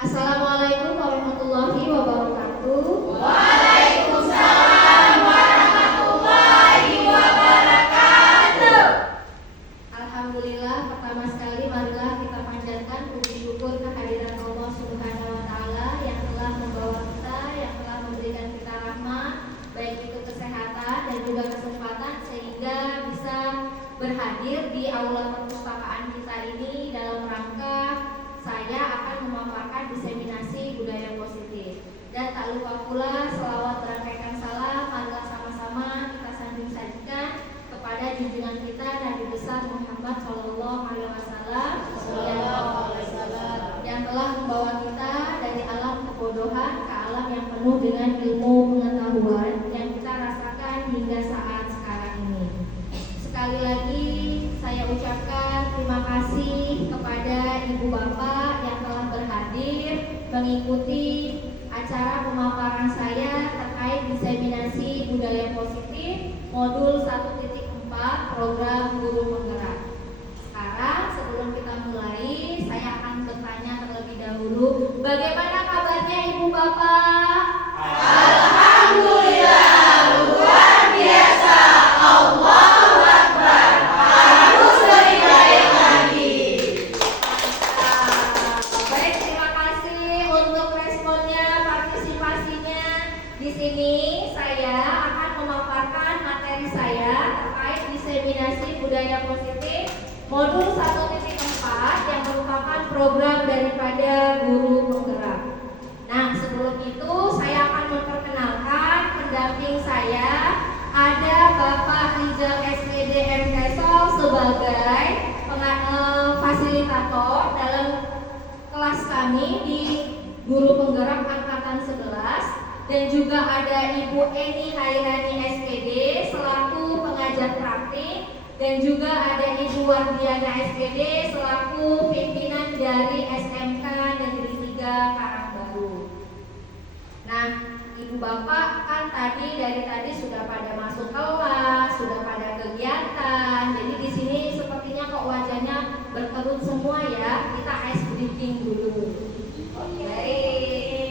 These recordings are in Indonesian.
Assalamualaikum warahmatullahi wabarakatuh. Waalaikumsalam warahmatullahi wabarakatuh. Alhamdulillah, pertama sekali marilah kita panjatkan puji syukur kehadiran Allah Subhanahu wa taala yang telah membawa kita, yang telah memberikan kita rahmat, baik itu kesehatan dan juga kesempatan sehingga bisa berhadir di aula perpustakaan kita ini dalam rangka saya akan memaparkan diseminasi budaya positif. Dan tak lupa pula selawat berangkaikan salam, marilah sama-sama kita sanjung sajikan kepada junjungan kita Nabi besar Muhammad Shallallahu Alaihi Wasallam yang telah membawa kita dari alam kebodohan ke alam yang penuh dengan ilmu pengetahuan yang kita rasakan hingga saat sekarang ini. Sekali lagi saya ucapkan terima kasih kepada Ibu Bapak yang telah berhadir mengikuti acara pemaparan saya terkait diseminasi budaya positif modul 1.4 program guru penggerak. Sekarang sebelum kita mulai, saya akan bertanya terlebih dahulu, bagaimana kabarnya Ibu Bapak? Alhamdulillah, luar biasa. Allahu Akbar. Harus lebih baik lagi. Baik, terima kasih untuk responnya, partisipasinya. Di sini saya akan memaparkan materi saya terkait diseminasi budaya positif modul 1.4 yang merupakan program daripada guru penggerak. Nah, sebelum itu saya akan memperkenalkan pendamping saya. Ada Bapak Rizal SPD M. Kesol sebagai fasilitator dalam kelas kami di guru penggerak angkatan 11, dan juga ada Ibu Eni Hairani SPD selaku pengajar praktik, dan juga ada Ibu Wardiana SPD selaku pimpinan dari SMK Negeri 3 Karangbaru. Nah, Ibu Bapak kan dari tadi sudah pada masuk kelas, sudah pada kegiatan. Jadi di sini sepertinya kok wajahnya berkerut semua ya. Kita ice breaking dulu. Oke.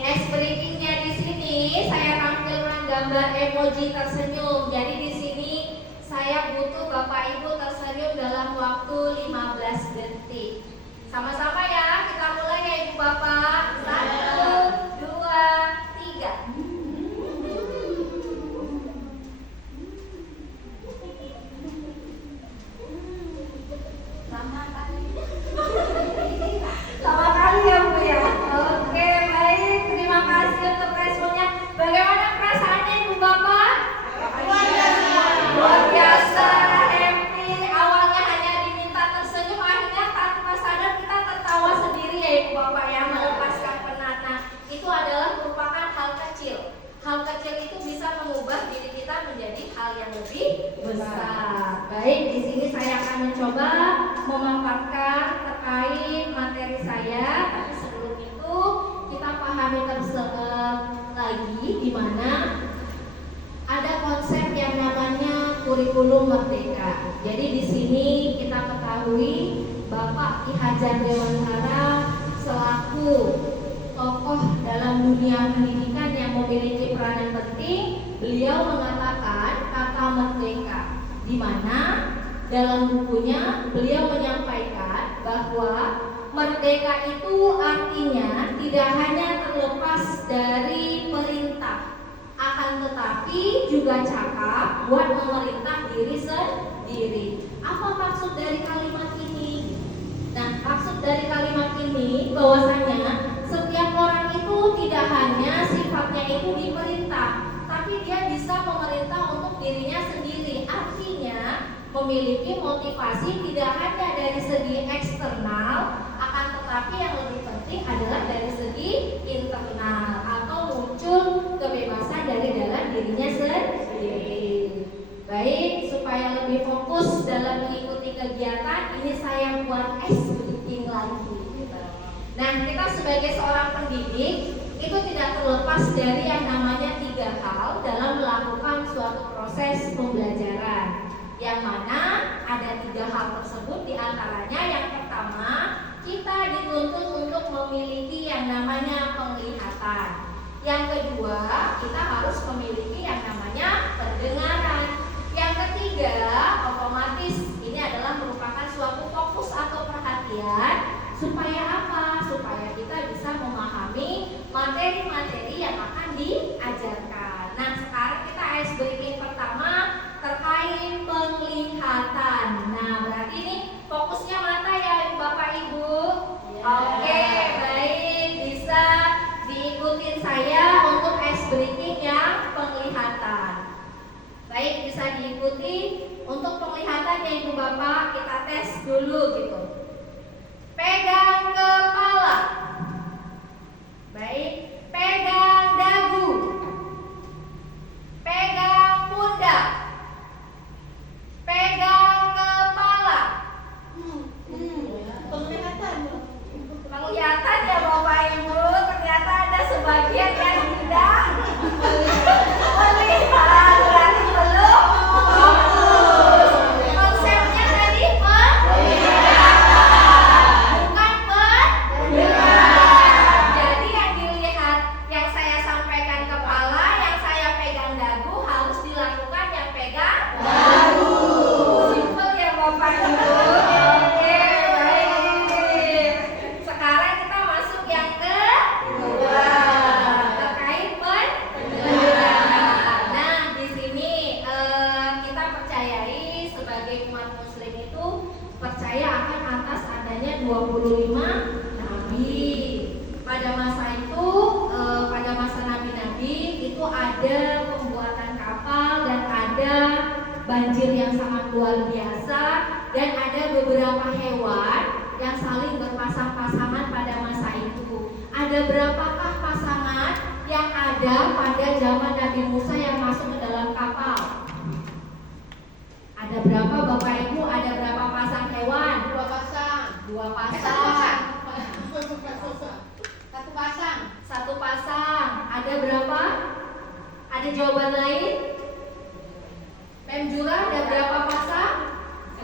Ice breakingnya di sini saya tampilkan gambar emoji tersenyum. Jadi di sini saya butuh Bapak Ibu tersenyum dalam waktu 15 detik. Sama-sama ya, kita mulai ya Ibu Bapak. 1, 2, 3. Selamat kali ya Bu ya. Oke, baik, terima kasih untuk responnya. Bagaimana perasaannya Ibu Bapak? Luar biasa, happy. Awalnya hanya diminta tersenyum, akhirnya tanpa sadar kita tertawa sendiri ya Ibu Bapak ya, melepaskan penat. Nah, itu adalah merupakan hal kecil. Hal kecil itu bisa mengubah diri kita menjadi hal yang lebih besar. Baik, di sini saya akan mencoba memaparkan terkait materi saya. Tapi sebelum itu kita pahami lagi di mana ada konsep yang namanya kurikulum merdeka. Jadi di sini kita ketahui Bapak Ki Hajar Dewantara selaku tokoh dalam dunia pendidikan yang memiliki peranan penting, beliau mengatakan kata merdeka, di mana dalam bukunya beliau menyampaikan bahwa merdeka itu artinya tidak hanya terlepas dari perintah, akan tetapi juga cakap buat memerintah diri sendiri. Apa maksud dari kalimat ini? Nah, maksud dari kalimat ini bahwasanya setiap orang itu tidak hanya sifatnya itu diperintah, tapi dia bisa memerintah untuk dirinya sendiri. Artinya memiliki motivasi tidak hanya dari segi eksternal, akan tetapi yang lebih penting adalah sebagai seorang pendidik itu tidak terlepas dari yang namanya 3 hal dalam melakukan suatu proses pembelajaran. Yang mana ada 3 hal tersebut, diantaranya yang pertama, kita dituntut untuk memiliki yang namanya penglihatan. Yang kedua, kita harus memiliki yang namanya pendengaran. Yang ketiga, otomatis ini adalah merupakan suatu fokus atau perhatian. Supaya apa? Supaya kita bisa memahami materi-materi yang akan diajarkan. Nah, sekarang kita ice breaking pertama terkait penglihatan. Nah, berarti ini fokusnya mata ya Bapak Ibu. Oke, baik, bisa diikutin saya untuk ice breaking yang penglihatan. Baik, bisa diikuti untuk penglihatan ya Ibu Bapak, kita tes dulu gitu. Pegang kepala. Baik, pegang dagu. Pegang pundak. Pegang kepala. Penglihatan ya Bapak Ibu, ternyata ada sebagian yang tidak melihat, berarti belum fokus. Konsepnya tadi bukan jadi yang dilihat, yang saya sampaikan kepala, yang saya pegang dagu, harus dilakukan yang pegang dagu. Simpel ya Bapak Ibu. Oke, baik. Sekarang kita masuk yang kedua terkait pendengaran. Nah, di sini kita percayai sebagai umat muslim itu percaya akan atas adanya 25 nabi. Pada masa itu, pada masa nabi-nabi itu ada pembuatan kapal dan ada banjir yang sangat luar biasa dan ada beberapa hewan yang saling berpasang-pasangan pada masa itu. Ada berapakah pasangan yang ada pada zaman Nabi Musa yang masuk ke dalam kapal? Ada berapa Bapak Ibu? Ada berapa pasang hewan? 2 pasang. 2 pasang. Satu pasang. 1 pasang. Ada berapa? Ada jawaban lain? Memjura ada berapa pasang?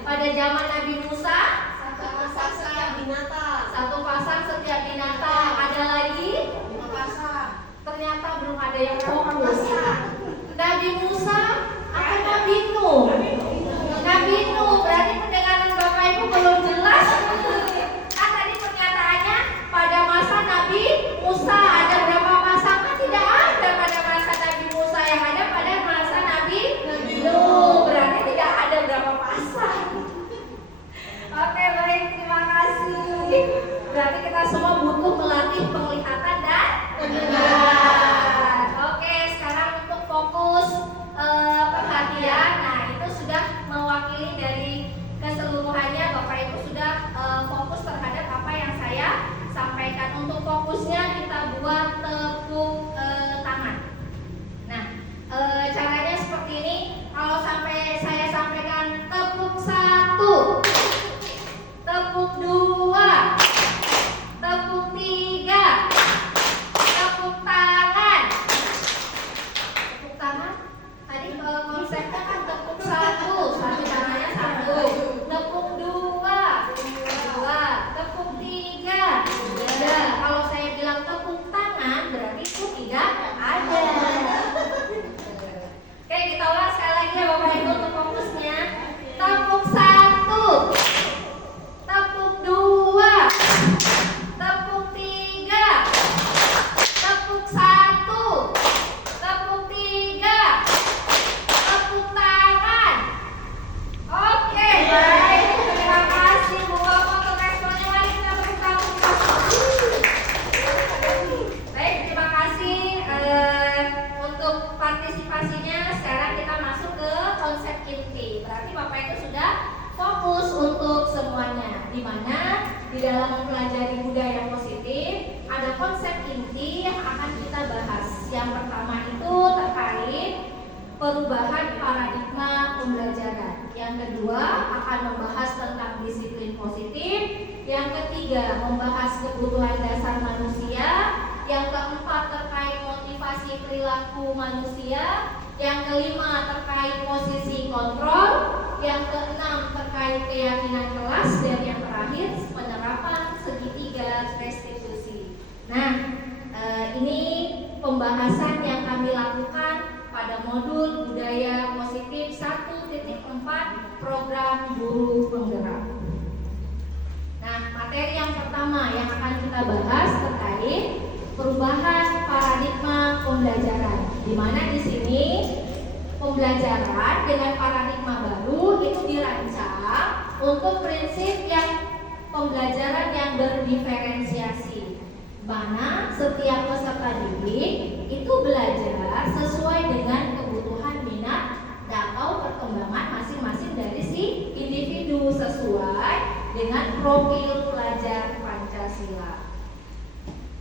Pada zaman Nabi Musa? 1 pasang setiap binatang. 1 pasang setiap binatang. Ada lagi? 5 pasang. Ternyata belum ada yang fokus. Nabi Musa atau Nabi Nuh? Nabi Nuh, berarti pendengaran Bapak Ibu belum jelas. Kan tadi pernyataannya pada masa Nabi Musa ada berapa pasangan? Tidak ada pada masa Nabi Musa, yang ada pada masa Nabi Nuh. Berarti tidak ada berapa pasang. Oke, baik, terima kasih. Berarti kita semua butuh melatih penglihatan dan pendengaran. Oke, sekarang untuk fokus perhatian. Nah, itu sudah mewakili dari keseluruhannya. Bapak Ibu sudah fokus terhadap apa yang saya sampaikan. Untuk fokusnya kita buat tepuk tangan. Nah, caranya seperti ini. Kalau sampai saya sampaikan tepuk 1, tepuk 2, tepuk 3, tepuk tangan. Tepuk tangan. Tadi konsepnya kan tepuk 1 tangannya 1. Tepuk 2, tepuk 3. Kalau saya bilang tepuk tangan, berarti itu tidak ada. Oke, kita ulang sekali lagi ya Bapak Ibu untuk fokusnya. Tepuk 1, tepuk 2, tepuk 3, tepuk 1, tepuk 3, tepuk tangan. Oke, baik. Terima kasih Bu Bapak untuk responnya. Mari kita beri tepuk tangan. Baik, terima kasih untuk partisipasinya. Sekarang kita masuk ke konsep inti. Berarti Bapak itu sudah fokus untuk semuanya. Di mana di dalam mempelajari budaya positif ada konsep inti yang akan kita bahas. Yang pertama itu terkait perubahan paradigma pembelajaran. Yang kedua akan membahas tentang disiplin positif. Yang ketiga, membahas kebutuhan dasar manusia. Yang keempat, terkait motivasi perilaku manusia. Yang kelima, terkait posisi kontrol. Yang keenam, terkait keyakinan kelas. Dan yang terakhir, penerapan segitiga restitusi. Nah, ini pembahasan yang kami lakukan pada modul budaya positif 1.4 program guru penggerak. Nah, materi yang pertama yang akan kita bahas terkait perubahan paradigma pembelajaran, di mana di sini pembelajaran dengan paradigma baru itu dirancang untuk prinsip yang pembelajaran yang berdiferensiasi, mana setiap peserta didik itu belajar sesuai dengan kebutuhan minat atau perkembangan masing-masing dari si individu sesuai dengan profil pelajar Pancasila.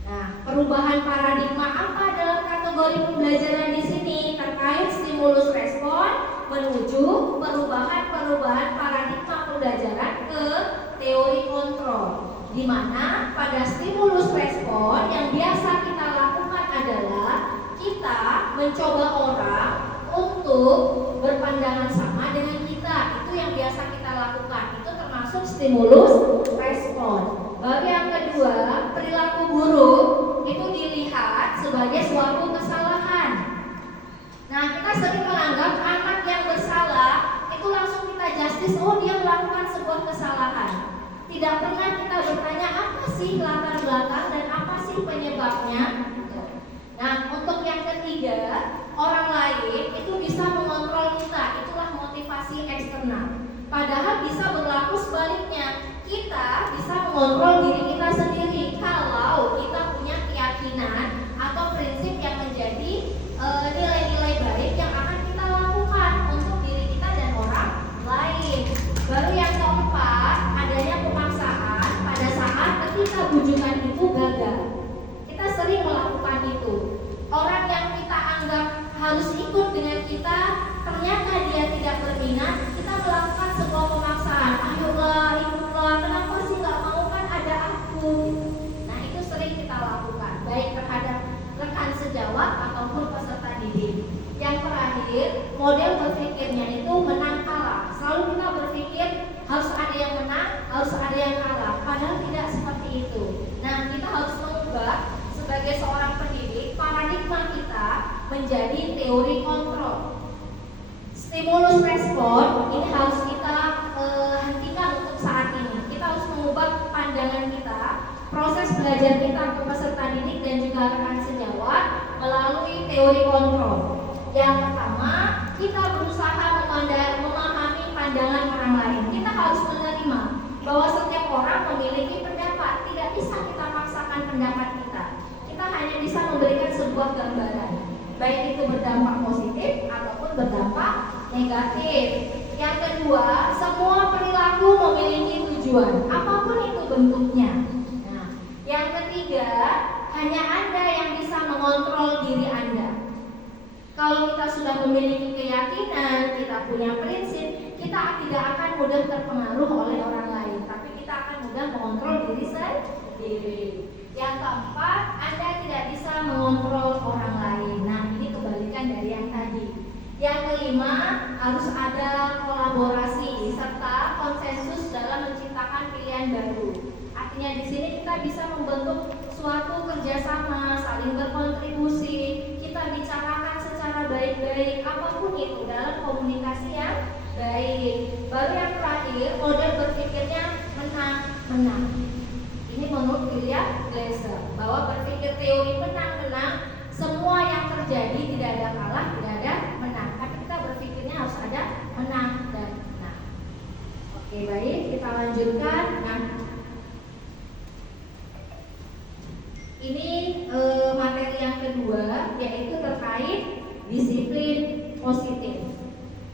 Nah, perubahan paradigma apa dalam kategori pembelajaran di sini terkait stimulus respon menuju perubahan paradigma pembelajaran ke teori kontrol, di mana pada stimulus respon yang biasa kita lakukan adalah kita mencoba orang untuk berpandangan sama dengan kita. Itu yang biasa kita lakukan. Itu termasuk stimulus respon. Lalu yang kedua, perilaku buruk itu dilihat sebagai suatu kesalahan. Nah, kita sering menganggap anak yang bersalah itu langsung kita justice, oh dia melakukan sebuah kesalahan. Tidak pernah kita bertanya apa sih latar belakang dan apa sih penyebabnya. Nah, untuk yang ketiga, orang lain itu bisa mengontrol kita. Itulah motivasi eksternal. Padahal bisa berlaku sebaliknya. Kita bisa mengontrol diri kita sendiri kalau kita punya keyakinan atau prinsip yang menjadi nilai-nilai baik yang akan kita lakukan untuk diri kita dan orang lain. Baru yang keempat, adanya pemaksaan pada saat ketika bujukan itu gagal. Kita sering melakukan itu. Orang yang kita anggap harus ikut dengan kita, ternyata dia tidak berminat, kita melakukan sebuah pemaksaan. Ayolah, ikutlah, kenapa sih gak mau, kan ada aku. Nah, itu sering kita lakukan, baik terhadap rekan sejawat ataupun peserta didik. Yang terakhir, model berpikirnya itu menang kalah. Selalu kita berpikir harus ada yang menang, harus ada yang kalah. Padahal tidak seperti itu. Nah, kita harus mengubah sebagai seorang pendidik paradigma kita menjadi teori kontrol. Stimulus respon ini harus kita hentikan untuk saat ini. Kita harus mengubah pandangan kita, proses belajar kita ke peserta didik dan juga rekan sejawat melalui teori kontrol. Yang pertama, kita berusaha memahami pandangan orang lain. Kita harus menerima bahwa setiap orang memiliki pendapat. Tidak bisa kita paksakan pendapat kita. Kita hanya bisa memberikan sebuah gambaran, baik itu berdampak positif ataupun berdampak negatif. Yang kedua, semua perilaku memiliki tujuan, apapun itu bentuknya. Nah, yang ketiga, hanya Anda yang bisa mengontrol diri Anda. Kalau kita sudah memiliki keyakinan, kita punya prinsip, kita tidak akan mudah terpengaruh oleh orang lain, tapi kita akan mudah mengontrol diri sendiri. Yang keempat, Anda tidak bisa mengontrol orang lain. Nah, ini kebalikan dari yang tadi. Yang kelima, harus ada kolaborasi serta konsensus dalam menciptakan pilihan baru. Artinya di sini kita bisa membentuk suatu kerjasama, saling berkontribusi, kita bicarakan secara baik-baik, apapun itu dalam komunikasi yang baik. Baru yang terakhir, model berpikirnya menang-menang. Ini menurut William Glasser, bahwa berpikir teori menang-menang, semua yang terjadi tidak ada kalah, tidak ada menang. Tapi kita berpikirnya harus ada menang dan menang. Oke, baik, kita lanjutkan. Nah, ini materi yang kedua, yaitu terkait disiplin positif.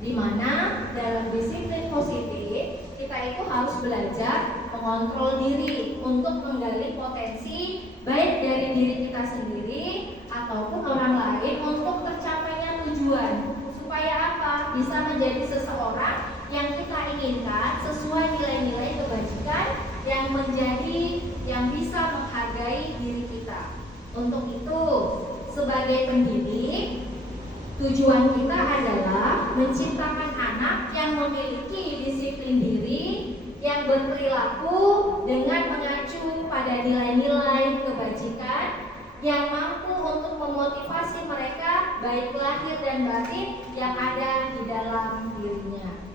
Di mana dalam disiplin positif kita itu harus belajar mengontrol diri untuk menggali potensi baik dari diri kita sendiri ataupun orang lain untuk tercapainya tujuan, supaya apa? Bisa menjadi seseorang yang kita inginkan sesuai nilai-nilai kebajikan yang bisa menghargai diri kita. Untuk itu, sebagai pendidik, tujuan kita adalah menciptakan anak yang memiliki disiplin diri, yang berperilaku dengan mengacu pada nilai-nilai kebajikan, yang mampu untuk memotivasi mereka baik lahir dan batin yang ada di dalam dirinya.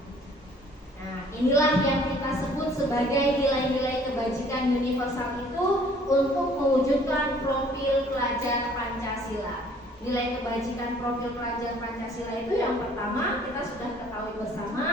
Nah, inilah yang kita sebut sebagai nilai-nilai kebajikan universal itu untuk mewujudkan profil pelajar Pancasila. Nilai kebajikan profil pelajar Pancasila itu yang pertama kita sudah ketahui bersama,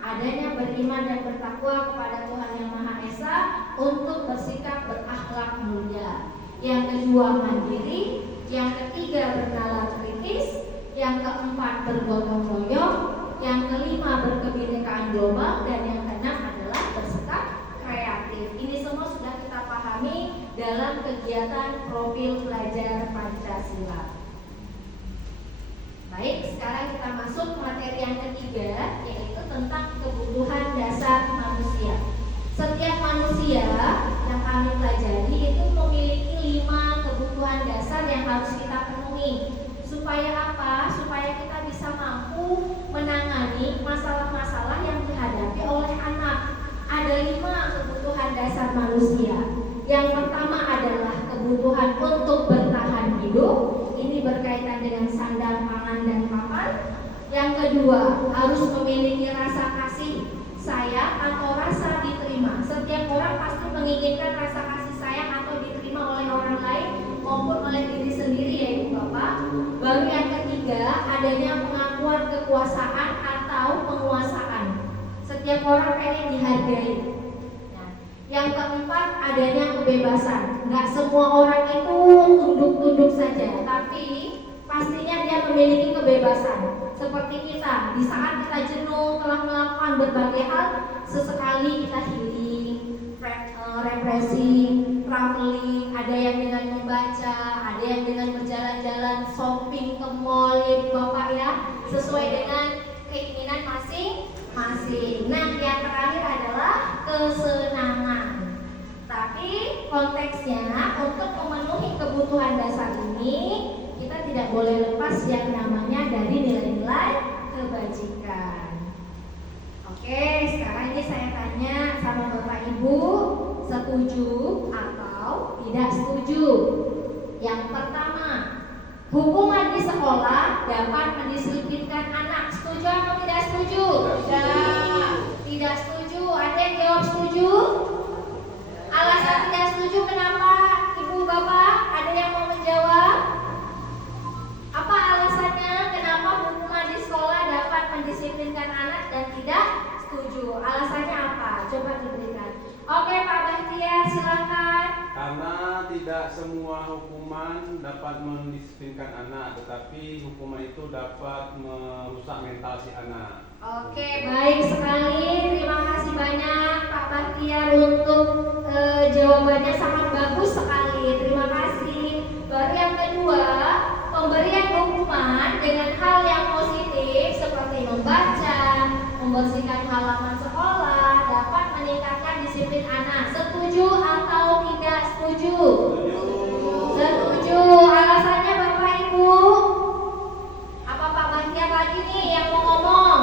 adanya beriman dan bertakwa kepada Tuhan Yang Maha Esa untuk bersikap berakhlak mulia. Yang kedua mandiri, yang ketiga bernalar kritis, yang keempat bergotong royong, yang kelima berkebinekaan global, dan yang keenam adalah bersikap kreatif. Ini semua sudah kita pahami dalam kegiatan profil pelajar Pancasila. Baik, sekarang kita masuk materi yang ketiga, yaitu tentang kebutuhan dasar manusia. Setiap manusia yang kami pelajari itu memiliki 5 kebutuhan dasar yang harus kita penuhi. Supaya apa? Supaya kita bisa mampu menangani masalah-masalah yang dihadapi oleh anak. Ada 5 kebutuhan dasar manusia. Yang pertama adalah kebutuhan untuk bertahan hidup. Ini berkaitan dengan sandang, pangan, dan papan. Yang kedua, harus memiliki rasa kasih sayang atau rasa diterima. Setiap orang pasti menginginkan rasa kasih sayang atau diterima oleh orang lain maupun oleh diri sendiri, ya Ibu Bapak. Baru yang ketiga, adanya pengakuan kekuasaan atau penguasaan. Setiap orang pengen dihargai. Nah, yang keempat, adanya kebebasan. Nggak semua orang itu tunduk-tunduk saja, tapi pastinya dia memiliki kebebasan. Seperti kita, di saat kita jenuh telah melakukan berbagai hal, sesekali kita healing, refreshing, traveling. Ada yang dengan membaca, ada yang dengan berjalan-jalan, shopping ke mall, ya Bapak ya, sesuai dengan keinginan masing-masing. Nah, yang terakhir adalah kesenangan. Tapi konteksnya untuk memenuhi kebutuhan dasar ini kita tidak boleh lepas yang namanya dari nilai-nilai kebajikan. Oke, sekarang ini saya tanya sama Bapak Ibu, setuju atau tidak setuju? Yang pertama, hukuman di sekolah dapat mendisiplinkan anak. Setuju atau tidak setuju? Tidak setuju. Ada yang jawab setuju? Alasan tidak setuju kenapa, Ibu Bapak? Ada yang mau menjawab? Apa alasannya kenapa hukuman di sekolah dapat mendisiplinkan anak dan tidak setuju? Alasannya apa? Coba diberikan. Oke, Pak Bahtiar, silakan. Karena tidak semua hukuman dapat mendisiplinkan anak, tetapi hukuman itu dapat merusak mental si anak. Oke, baik sekali. Terima kasih banyak Pak Bahtiar untuk jawabannya sangat bagus sekali. Terima kasih. Baru yang kedua, pemberian hukuman dengan hal yang positif seperti membaca, membersihkan halaman sekolah dapat meningkatkan disiplin anak. Setuju atau tidak setuju? Setuju. Alasannya Bapak Ibu? Apa Pak Bahtiar lagi nih yang mau ngomong?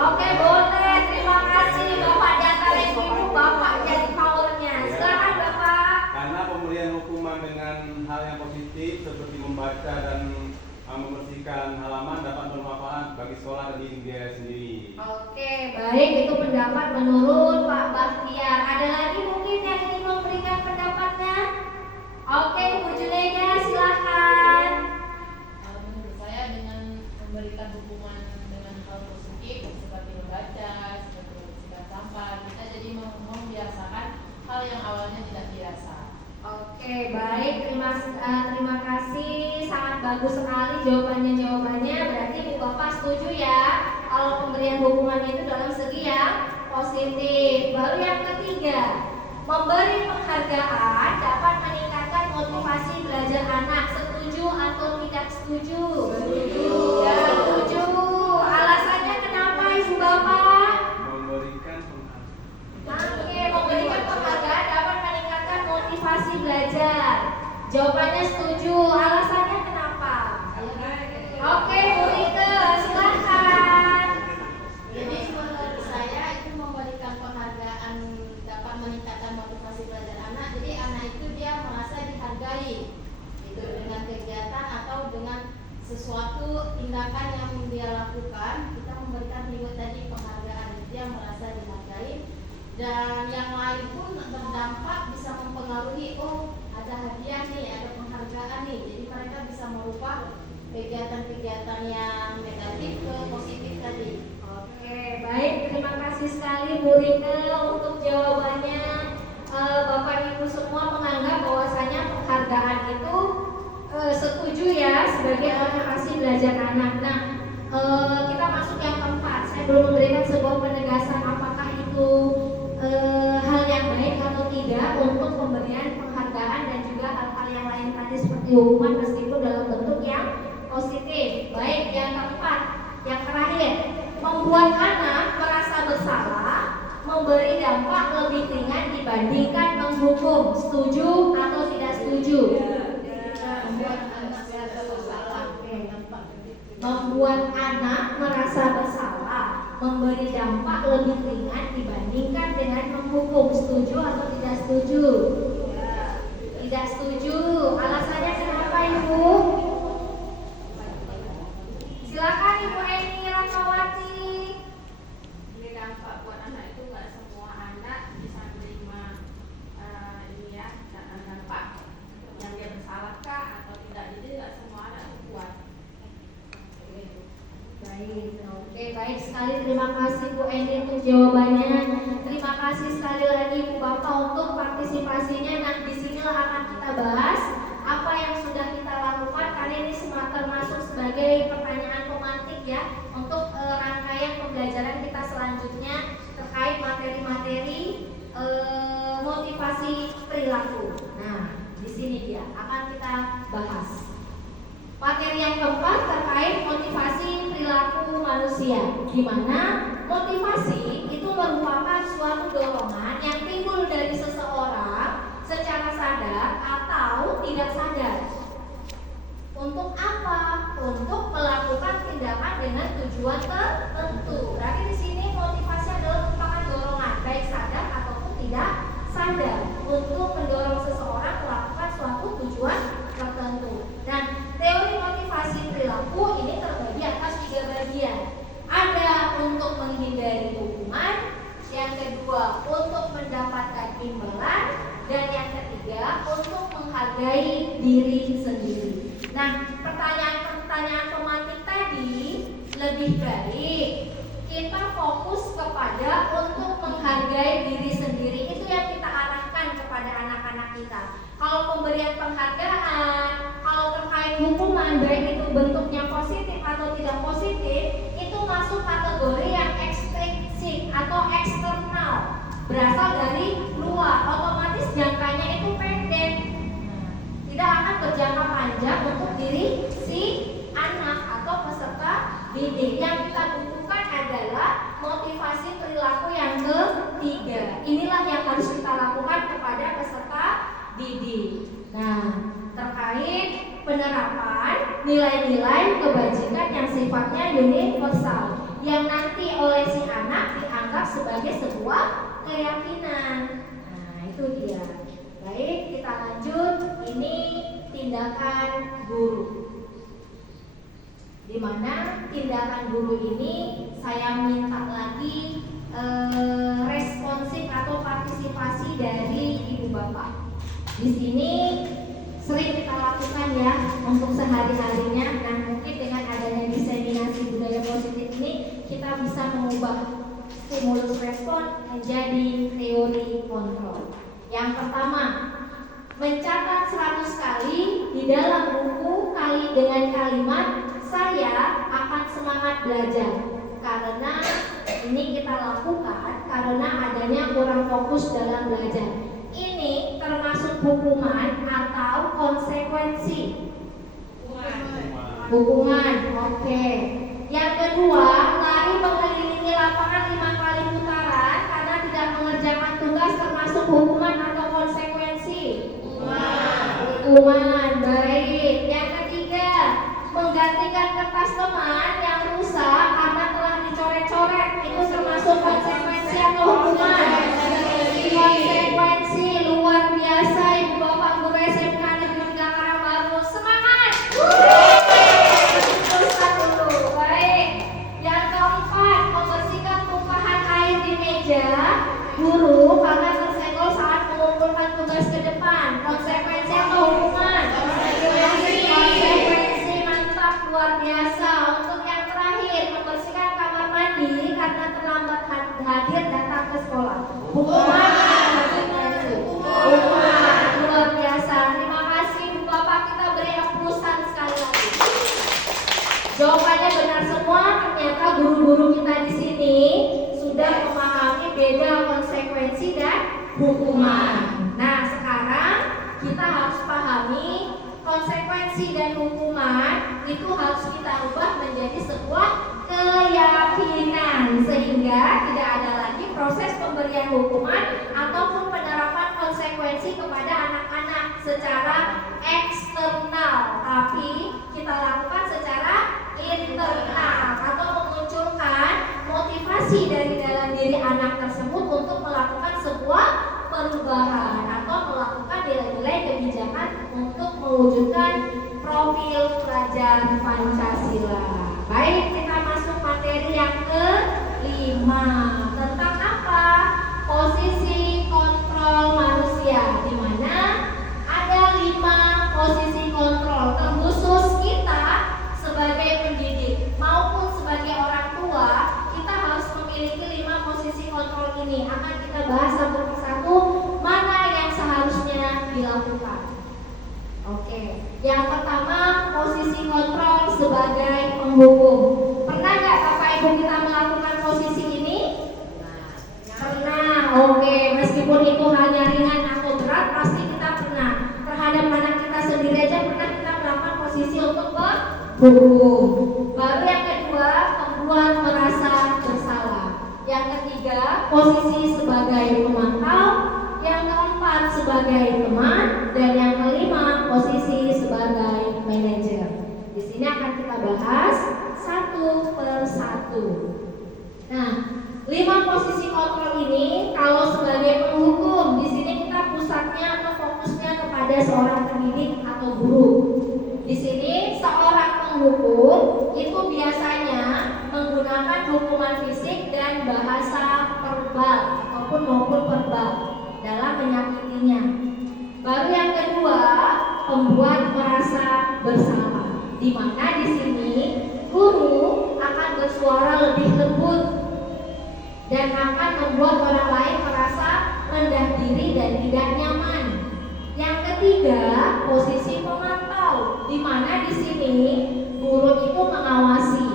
Oke, boleh. Terima kasih Bapak diantarin Ibu, Bapak jadi powernya. Silakan Bapak. Karena pemberian hukuman dengan hal yang positif seperti membaca dan membersihkan halaman dapat bermanfaat bagi sekolah dan diri dia sendiri. Oke, baik, itu pendapat menurut Pak Bahtiar. Ada lagi mungkin yang ingin memberikan pendapatnya? Oke, Bu Junaida, silakan. Menurut saya dengan memberikan hukuman dengan hal positif seperti membaca, seperti membersihkan sampah, kita jadi membiasakan hal yang awalnya tidak biasa. Oke, baik, terima kasih, sangat bagus sekali jawabannya. Berarti Bu Bapak setuju ya kalau pemberian hukuman itu dalam segi yang positif. Baru yang ketiga, memberi penghargaan dapat meningkatkan motivasi belajar anak. Setuju atau tidak setuju? Setuju. Ya, setuju. Alasannya kenapa Ibu Bapak? Memberikan penghargaan. Oke, memberikan penghargaan motivasi belajar? Jawabannya setuju. Alasannya kenapa? Oke, Bu Rike, silakan. Jadi menurut saya itu memberikan penghargaan dapat meningkatkan motivasi belajar anak. Jadi anak itu dia merasa dihargai itu dengan kegiatan atau dengan sesuatu tindakan yang dia lakukan. Kita memberikan reward tadi, penghargaan, dia merasa dihargai. Dan yang lain pun berdampak bisa mempengaruhi, oh ada hadiah nih, ada penghargaan nih. Jadi mereka bisa merubah kegiatan-kegiatan yang negatif ke positif tadi. Oke, baik. Terima kasih sekali Bu Rike untuk jawabannya. Bapak Ibu semua menganggap bahwasanya penghargaan itu setuju ya sebagai motivasi belajar anak. Nah, kita masuk yang keempat. Saya belum memberikan sebuah penegasan apakah itu hal yang baik atau tidak untuk pemberian penghargaan dan juga hal-hal yang lain tadi seperti hukuman meskipun dalam bentuk yang positif. Baik, yang keempat, yang terakhir, membuat anak merasa bersalah, memberi dampak lebih ringan dibandingkan menghukum. Setuju atau tidak setuju? Membuat anak merasa bersalah. Membuat anak merasa bersalah, memberi dampak lebih ringan dibandingkan dengan menghukum. Setuju atau tidak setuju? Tidak setuju. Alasannya kenapa, Ibu? Silakan Ibu Eni Ratnawati. Ini dampak buat anak itu nggak semua anak bisa menerima ini ya dampak yang dia bersalah kah atau tidak, jadi nggak semua anak itu kuat. Baik, oke, baik sekali. Terima kasih Bu Eni untuk jawabannya. Terima kasih sekali lagi Bu Bapak untuk partisipasinya. Nah, disinilah akan kita bahas apa yang sudah kita lakukan karena ini termasuk sebagai pertanyaan pemantik ya untuk rangkaian pembelajaran kita selanjutnya terkait materi-materi motivasi perilaku. Nah, di sini dia akan kita bahas. Materi yang keempat terkait motivasi perilaku manusia, di mana motivasi itu merupakan suatu dorongan yang timbul dari seseorang secara sadar atau tidak sadar. Untuk apa? Untuk melakukan tindakan dengan tujuan tertentu. Berarti di sini motivasi adalah merupakan dorongan, baik sadar ataupun tidak sadar, untuk mendorong seseorang melakukan suatu tujuan tertentu. Dan teori motivasi perilaku ini terbagi atas 3 bagian. Ada untuk menghindari hukuman, yang kedua untuk mendapatkan imbalan, dan yang ketiga untuk menghargai diri sendiri. Nah, pertanyaan pemantik tadi lebih baik kita fokus kepada untuk menghargai diri sendiri. Itu yang kita arahkan kepada anak-anak kita. Kalau pemberian penghargaan, kalau terkait hukuman, baik itu bentuknya positif atau tidak positif, itu masuk kategori yang ekstrinsik atau eksternal, berasal dari luar, otomatis jangkanya itu pendek, tidak akan berjangka panjang untuk diri si anak atau peserta didik. Yang kita butuhkan adalah motivasi perilaku yang ketiga. Inilah yang harus kita lakukan kepada peserta didik. Nah, terkait penerapan nilai-nilai kebajikan yang sifatnya universal, yang nanti oleh si anak dianggap sebagai sebuah keyakinan. Nah, itu dia. Baik, kita lanjut. Ini tindakan guru, di mana tindakan guru ini saya minta lagi responsif atau partisipasi dari ibu bapak. Di sini sering kita lakukan ya untuk sehari-harinya. Nah, mungkin dengan adanya diseminasi budaya positif ini kita bisa mengubah stimulus respon menjadi teori kontrol. Yang pertama, mencatat 100 kali di dalam buku kali dengan kalimat saya akan semangat belajar. Karena ini kita lakukan karena adanya kurang fokus dalam belajar. Ini termasuk hukuman atau konsekuensi? Hukuman, oke. Yang kedua, lari mengelilingi lapangan 5 kali putaran karena tidak mengerjakan tugas termasuk hukuman atau konsekuensi? hukuman. Baik. Yang ketiga, menggantikan kertas teman yang rusak karena telah dicoret-coret. Itu termasuk konsekuensi atau hukuman? Konsekuensi luar biasa, Ibu Bapak Guru SMK Negeri 3 Karangbaru. Semangat! Teruskan dulu. Baik. Yang keempat, membersihkan tumpahan air di meja guru karena tersenggol saat mengumpulkan tugas ke depan. Konsekuensi atau hukuman? Konsekuensi, mantap, luar biasa. Untuk yang terakhir, membersihkan kamar mandi karena terlambat hadir datang ke sekolah. Hukuman. Hukuman, luar biasa. Terima kasih Bu Bapak, kita beri applausan sekali lagi. Jawabannya benar semua. Ternyata guru-guru kita di sini sudah memahami beda konsekuensi dan hukuman. Nah, sekarang kita harus pahami konsekuensi dan hukuman itu harus kita ubah menjadi sebuah keyakinan sehingga tidak ada lagi proses pemberian hukuman ataupun penerapan konsekuensi kepada anak-anak secara eksternal, tapi kita lakukan secara internal atau memunculkan motivasi dari dalam diri anak tersebut untuk melakukan sebuah perubahan atau melakukan nilai-nilai kebijakan untuk mewujudkan profil pelajar Pancasila. Baik, kita masuk materi yang kelima. Tentang apa? Posisi kontrol manusia, di mana ada 5 posisi kontrol terkhusus kita sebagai pendidik maupun sebagai orang tua. Kita harus memiliki 5 posisi kontrol ini. Akan kita bahas satu persatu mana yang seharusnya dilakukan. Oke, yang pertama posisi kontrol sebagai penghukum. Pernah nggak Bapak Ibu kita melakukan posisi ini? Pernah. Oke, meskipun itu hanya ringan atau berat, pasti kita pernah. Terhadap anak kita sendiri aja pernah kita melakukan posisi untuk penghukum. Baru yang kedua, membuat merasa bersalah. Yang ketiga, posisi sebagai pemantau. Yang keempat, sebagai teman. Dan yang kelima, posisi sebagai manajer. Di sini akan kita bahas satu per satu. Nah, 5 posisi kontrol ini kalau sebagai penghukum, di sini kita pusatnya atau fokusnya kepada seorang pendidik atau guru. Di sini seorang penghukum itu biasanya menggunakan hukuman fisik dan bahasa verbal maupun verbal dalam menyakitinya. Baru yang kedua, membuat merasa bersalah, di mana di sini guru akan bersuara lebih lembut dan akan membuat orang lain merasa rendah diri dan tidak nyaman. Yang ketiga, posisi pemantau, di mana di sini guru itu mengawasi,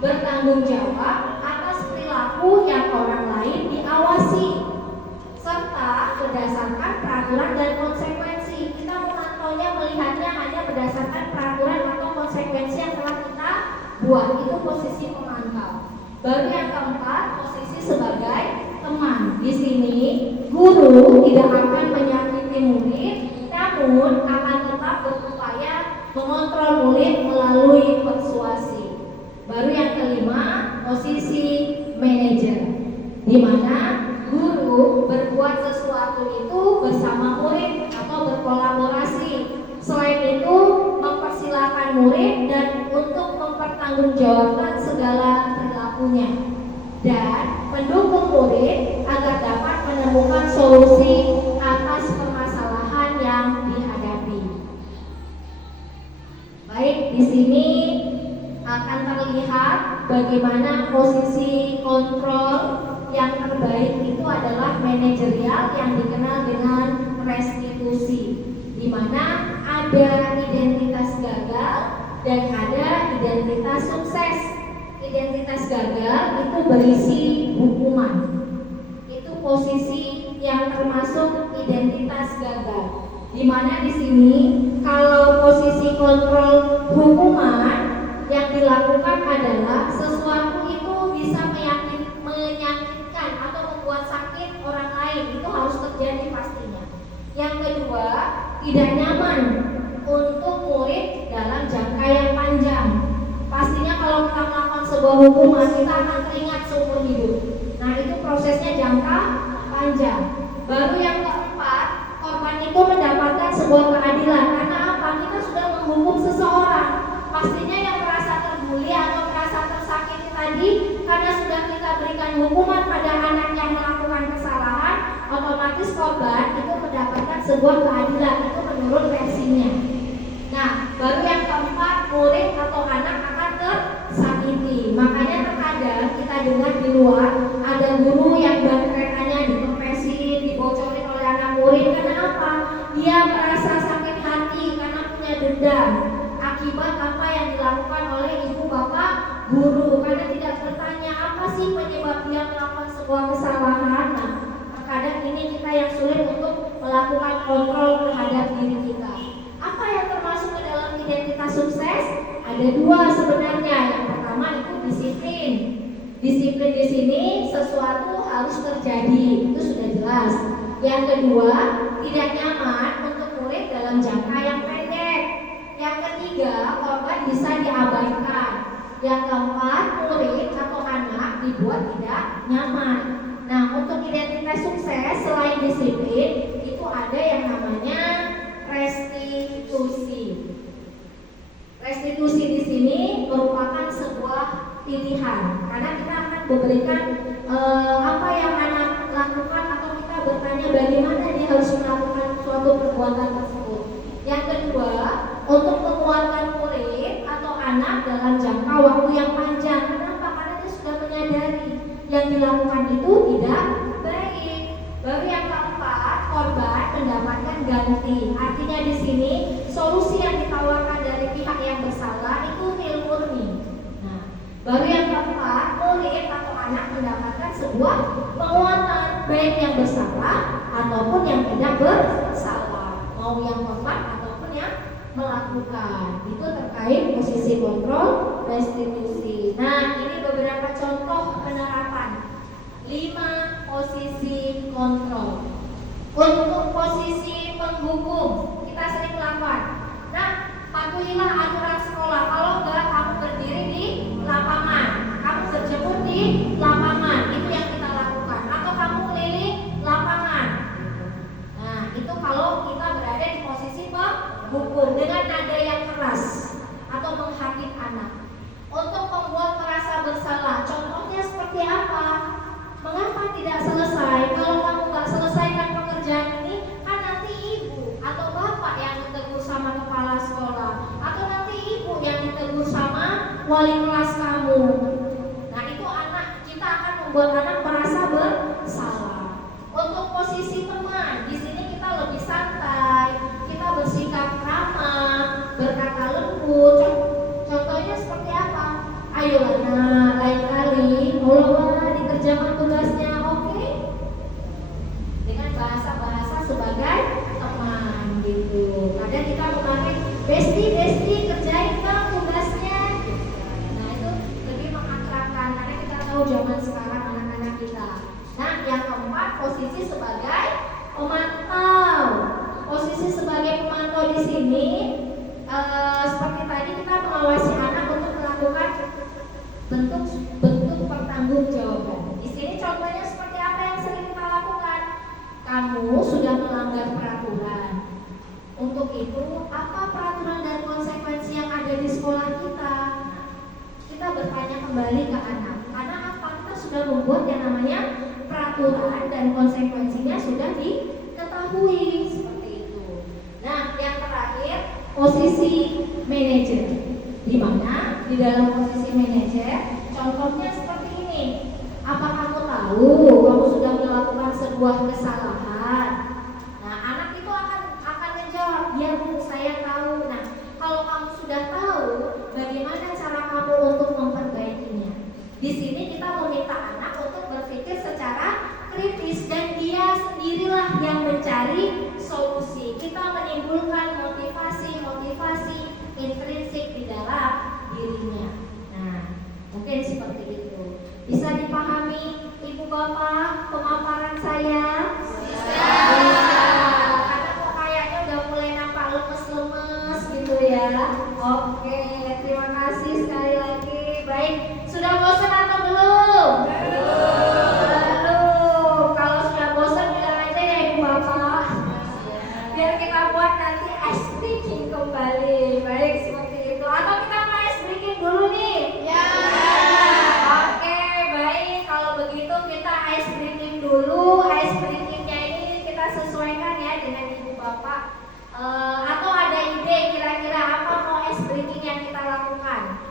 bertanggung jawab atas perilaku yang orang lain diawasi, serta berdasarkan peraturan dan konsekuensi. Kita memantaunya, melihatnya hanya berdasarkan peraturan atau konsekuensi yang telah kita buat. Itu posisi pemantau. Baru yang keempat, posisi sebagai teman. Di sini guru tidak akan menyakiti murid, namun akan tetap berupaya mengontrol murid melalui persuasi. Baru yang kelima, posisi manajer, di mana guru berbuat sesuatu itu bersama murid atau berkolaborasi. Selain itu, mempersilahkan murid dan untuk mempertanggungjawabkan segala perilakunya dan mendukung murid agar dapat menemukan solusi atas permasalahan yang dihadapi. Baik, di sini akan terlihat bagaimana posisi kontrol yang terbaik itu adalah manajerial yang dikenal dengan restitusi, di mana ada identitas gagal dan ada identitas sukses. Identitas gagal itu berisi hukuman. Itu posisi yang termasuk identitas gagal. Di mana di sini kalau posisi kontrol hukuman yang dilakukan adalah sesuatu itu bisa menyakitkan atau membuat sakit orang lain, itu harus terjadi pastinya. Yang kedua, tidak nyaman untuk murid dalam jangka yang panjang. Pastinya kalau kita melakukan sebuah hukuman, kita akan teringat seumur hidup. Nah, itu prosesnya jangka panjang. Baru yang keempat, korban itu mendapatkan sebuah keadilan. Karena apa? Kita sudah menghukum seseorang. Pastinya yang merasa terbuli atau merasa tersakiti tadi, karena sudah kita berikan hukuman pada anak yang melakukan kesalahan, otomatis korban itu mendapatkan sebuah keadilan. Itu menurut versinya. Nah, baru yang keempat, murid atau anak akan tersakiti. Makanya terkadang kita dengar di luar ada guru yang ban keretanya dikempesin, dibocorin oleh anak murid. Karena apa? Dia merasa sakit hati karena punya dendam akibat apa yang dilakukan oleh ibu bapak guru, karena tidak bertanya apa sih penyebab dia melakukan sebuah kesalahan. Nah, terkadang ini kita yang sulit untuk melakukan kontrol terhadap diri kita. Apa yang termasuk ke dalam identitas sukses? Ada dua sebenarnya. Yang pertama itu disiplin. Disiplin di sini sesuatu harus terjadi, itu sudah jelas. Yang kedua, tidak nyaman untuk murid dalam jangka yang pendek. Yang ketiga, korban bisa diabaikan. Yang keempat, murid atau anak dibuat tidak nyaman. Nah, untuk identitas sukses selain disiplin, itu ada yang namanya restitusi. Restitusi di sini merupakan sebuah pilihan, karena kita akan memberikan apa yang anak lakukan, atau kita bertanya bagaimana dia harus melakukan suatu perbuatan tersebut. Yang kedua, untuk menguatkan murid atau anak dalam jangka waktu yang panjang. Kenapa? Karena dia sudah menyadari yang dilakukan itu tidak baik. Baru yang keempat, korban mendapatkan ganti. Artinya di sini solusi yang ditawarkan dari pihak yang bersalah itu nil murni. Nah, baru yang keempat, murid atau anak mendapatkan sebuah penguatan, baik yang bersalah ataupun yang tidak bersalah, mau yang korban ataupun yang melakukan. Itu terkait posisi kontrol, restitusi. Nah, ini beberapa contoh penerapan 5 posisi kontrol. Untuk posisi penghukum, kita sering melakukan. Nah, patuhilah aturan sekolah. Kalau enggak, kamu berdiri di lapangan, kamu berjemur di lapangan. Itu yang kita lakukan. Atau kamu keliling lapangan. Nah, itu kalau kita berada di posisi penghukum dengan nada yang keras atau menghakimi anak. Untuk membuat merasa bersalah, contohnya seperti apa? Mengapa tidak selesai? Kalau kamu nggak selesaikan pekerjaan ini, kan nanti ibu atau bapak yang ditegur sama kepala sekolah, atau nanti ibu yang ditegur sama wali kelas kamu. Nah, itu anak, kita akan membuat anak merasa bersalah. Untuk posisi teman, di sini kita lebih santai, kita bersikap ramah, berkata lembut. Contohnya seperti apa? Ayo anak, lain kali tolonglah dikerjakan tugasnya, oke? Dengan bahasa-bahasa sebagai teman gitu. Kadang kita memakai besti kerjain bang tugasnya. Nah, itu lebih mengakrabkan, karena kita tahu zaman sekarang anak-anak kita. Nah, yang keempat, posisi sebagai pemantau. Posisi sebagai pemantau di sini seperti tadi kita mengawasi anak untuk melakukan bentuk pertanggungjawaban. Di sini contohnya seperti apa yang sering kita lakukan? Kamu sudah melanggar peraturan. Untuk itu, apa peraturan dan konsekuensi yang ada di sekolah kita? Kita bertanya kembali ke anak. Karena apa? Kita sudah membuat yang namanya peraturan dan konsekuensinya sudah diketahui seperti itu. Nah, yang terakhir, posisi manajer. Di mana di dalam posisi manajer, contohnya seperti ini. Apa kamu tahu kamu sudah melakukan sebuah kesalahan? Nah, anak itu akan menjawab, ya Bu, saya tahu. Nah, kalau kamu sudah tahu, bagaimana cara kamu untuk memperbaikinya? Di sini kita meminta anak untuk berpikir secara kritis, dan dia sendirilah yang mencari solusi. Kita menimbulkan motivasi intrinsik di dalam dirinya. Nah, mungkin seperti itu. Bisa dipahami Ibu Bapak pemaparan saya? Bisa. Karena kok kayaknya udah mulai nampak lemes-lemes Oke, terima kasih sekali lagi. Baik, sudah bosan atau belum? Belum. Kalau sudah bosan bilang aja ya Ibu Bapak. Biar kita buat nanti ice breaking kembali. Baik, seperti itu. Atau kita mau ice breaking dulu nih? Ya. Oke, baik. Kalau begitu kita ice breaking dulu. Ice breakingnya ini kita sesuaikan ya dengan Ibu Bapak. Atau ada ide kira-kira apa mau ice breaking yang kita lakukan?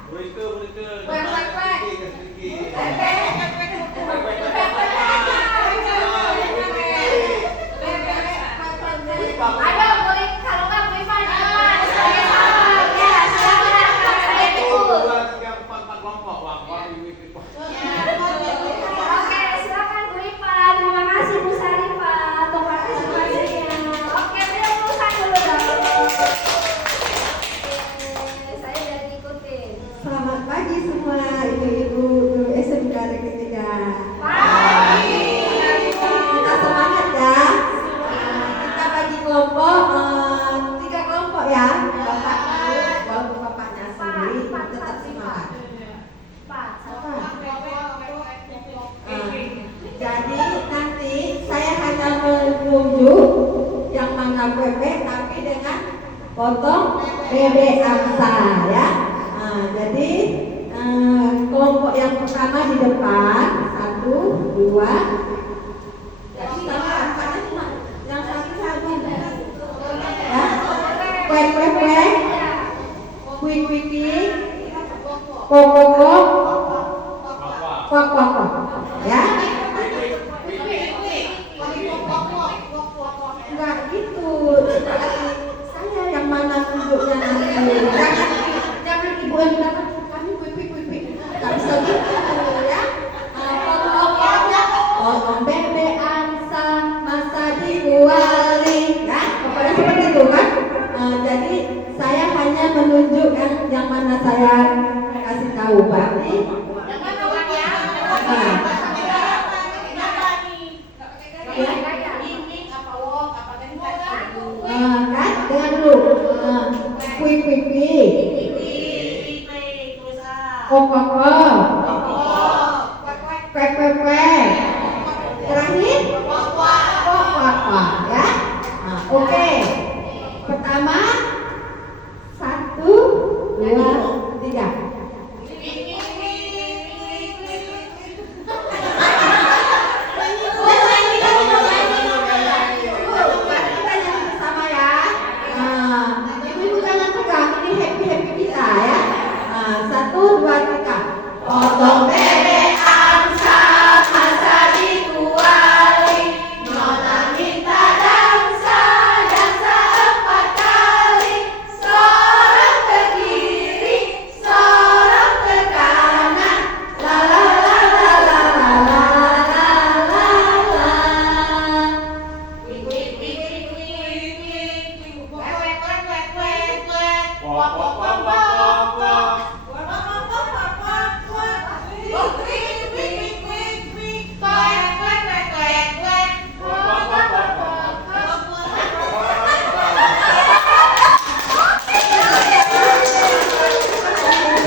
Ayo, boleh kalau nggak Bu Ivan di depan sebagai sahabat ya. Silakan Kak, saya ikut. Oke, silakan Bu Ivan. Terima kasih Bu Sarifah untuk partisipasinya. Oke, beliau lulusan dulu dong. Oke, saya udah diikutin. Selamat pagi semua ibu-ibu guru SMK Negeri 3. Pagi. Kita semangat ya. Kita bagi kelompok 3 kelompok ya. Bapak walaupun bapaknya sendiri tetap semangat. Pak, Jadi nanti saya hanya menunjuk yang mana bebek tapi dengan potong bebek angsa ya. Jadi kelompok yang pertama di depan 1, 2. Jadi sama angkanya cuma yang satu ya. Kuek kuek kuek, kuik kuik, kok kok kok, kok kok kok, ya. Enggak gitu. Saya yang mana tunjuknya nanti. Jangan ibu yang bilang kami kuik. Enggak bisa gitu ya. Potong bebek angsa masa dikuali ya. Pokoknya seperti itu kan. Jadi saya hanya menunjuk yang mana saya kasih tahu berarti. Kan dengan dulu kuik kok kuek terakhir kok ya. Oke. Pertama 1, 2, 3. Ibu jangan pegang, ini happy kita ya. 1, 2, 3. Potong bebek angsa masa dikuali, nona minta dansa 4 kali. Sorong ke kiri, sorong ke kanan, la la la la la la la la la.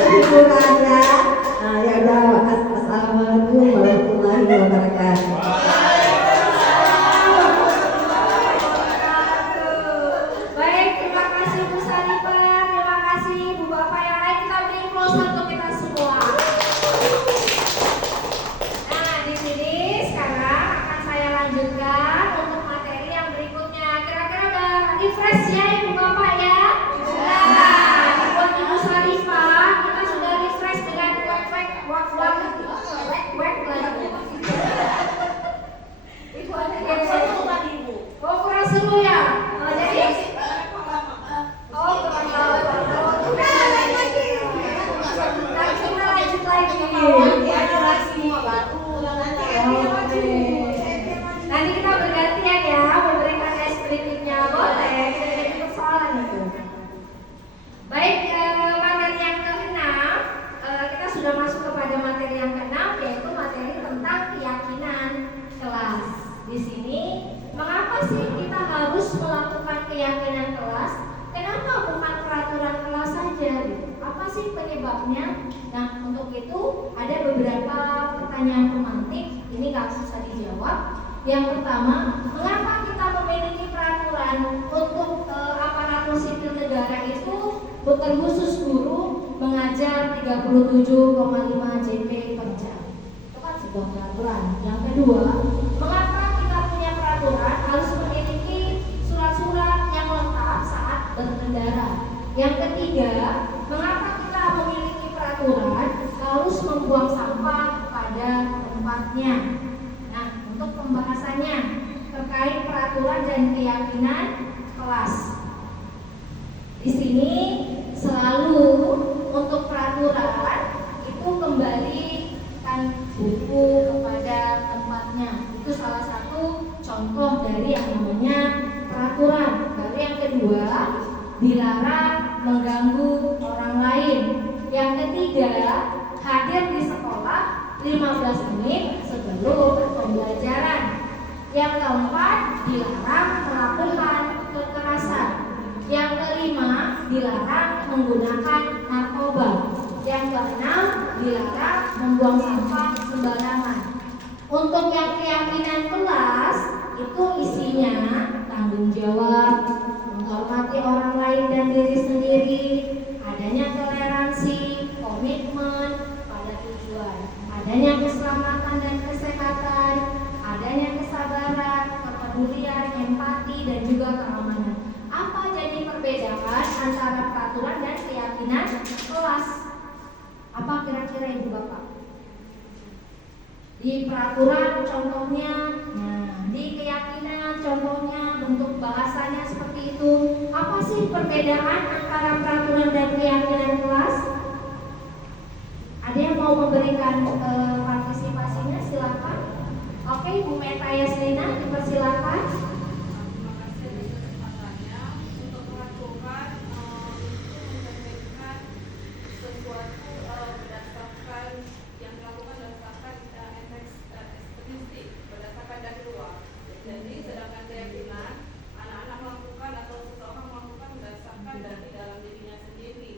Hiburan ya. Ya udah, assalamualaikum warahmatullahi wabarakatuh. Baik, terima kasih Bu Sarifah, terima kasih Bu Yang pertama, mengapa kita memiliki peraturan untuk aparatur sipil negara itu bukan khusus guru mengajar 37,5 JP per jam. Itu kan sebuah peraturan. Yang kedua, mengapa kita punya peraturan harus memiliki surat-surat yang lengkap saat berkendara. Yang ketiga, mengapa kita memiliki peraturan harus membuang sampah pada tempatnya. Nah, untuk pembahasannya terkait peraturan dan keyakinan kelas. Di sini selalu untuk peraturan itu kembalikan buku kepada tempatnya. Itu salah satu contoh dari yang namanya peraturan. Lalu yang kedua, dilarang mengganggu orang lain. Yang ketiga, hadir di sekolah 15 menit sebelum pembelajaran. Yang keempat, dilarang melakukan kekerasan. Yang kelima, dilarang menggunakan narkoba. Yang keenam, dilarang membuang sampah sembarangan. Untuk yang keyakinan kelas, itu isinya tanggung jawab, menghormati orang lain dan diri sendiri, adanya toleransi, komitmen pada tujuan, adanya keselamatan dan kesehatan, adanya kesabaran, kepedulian, empati, dan juga keamanan. Apa jadi perbedaan antara peraturan dan keyakinan kelas? Apa kira-kira Ibu Bapak? Di peraturan contohnya, nah, di keyakinan contohnya, bentuk bahasanya seperti itu. Apa sih perbedaan antara peraturan dan keyakinan kelas? Ada yang mau memberikan partisipasinya? Silakan. Oke, Bu Meta Yaslina, dipersilakan. Terima kasih atas kesempatannya. Untuk peraturan itu mencerminkan sesuatu berdasarkan yang dilakukan berdasarkan statistik, berdasarkan data luar. Jadi sedangkan keyakinan anak-anak melakukan atau seseorang melakukan berdasarkan dari dalam dirinya sendiri.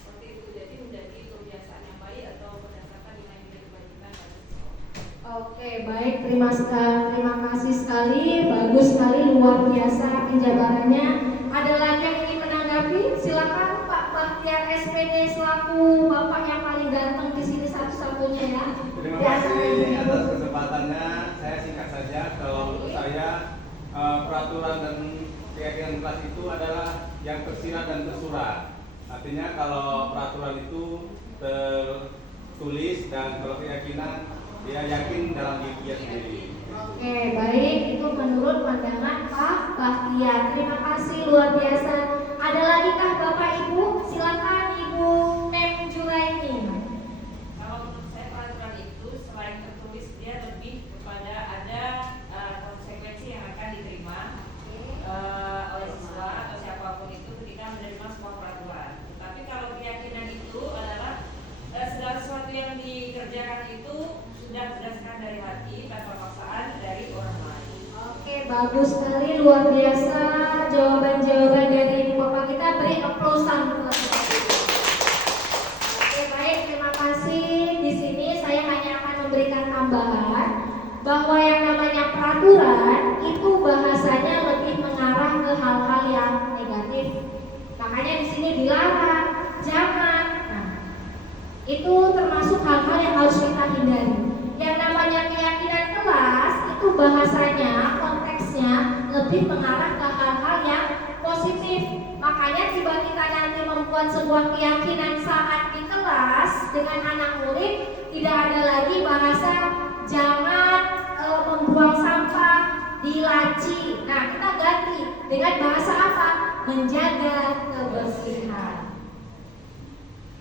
Seperti itu. Jadi menjadi kebiasaan yang baik atau berdasarkan nilai-nilai kebajikan dari seseorang. Oke, baik, terima kasih sekali, bagus sekali, luar biasa penjabarannya. Ada lagi yang ingin menanggapi? Silakan Pak Bahtiar SPD selaku Bapak yang paling ganteng di sini satu-satunya ya. Terima kasih atas kesempatannya. Saya singkat saja. Kalau menurut saya peraturan dan keyakinan kelas itu adalah yang tersirat dan tersurat. Artinya kalau peraturan itu tertulis dan kalau keyakinan dia yakin dalam diri dia sendiri. Oke, baik, itu menurut pandangan Pak Bahtiar. Terima kasih, luar biasa. Ada lagi kah Bapak Ibu? Silakan Ibu Nem Juraini. Kalau menurut saya peraturan itu selain tertulis dia lebih kepada ada konsekuensi yang akan diterima oleh siswa atau siapapun itu ketika menerima sebuah peraturan. Tapi kalau keyakinan itu adalah segala sesuatu yang dikerjakan itu sudah berdasarkan dari hati tanpa paksaan dari orang lain. Oke, bagus sekali, luar biasa jawaban-jawaban dari Ibu Bapak. Kita beri applausan. Oke, baik, terima kasih. Di sini saya hanya akan memberikan tambahan bahwa yang namanya peraturan itu bahasanya lebih mengarah ke hal-hal yang negatif. Makanya di sini dilarang, jangan. Nah, itu termasuk hal-hal yang harus kita hindari. Yang namanya keyakinan kelas itu bahasanya, konteksnya lebih mengarah ke hal-hal yang positif. Makanya tiba kita nanti membuat sebuah keyakinan saat di kelas dengan anak murid, tidak ada lagi bahasa jangan membuang sampah di laci. Nah, kita ganti dengan bahasa apa? Menjaga kebersihan.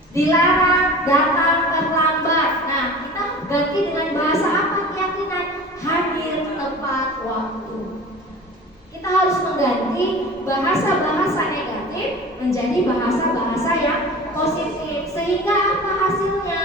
Dilarang datang terlambat. Nah, kita ganti dengan bahasa apa? Keyakinan hadir tepat waktu. Kita harus mengganti bahasa-bahasa negatif menjadi bahasa-bahasa yang positif. Sehingga apa hasilnya?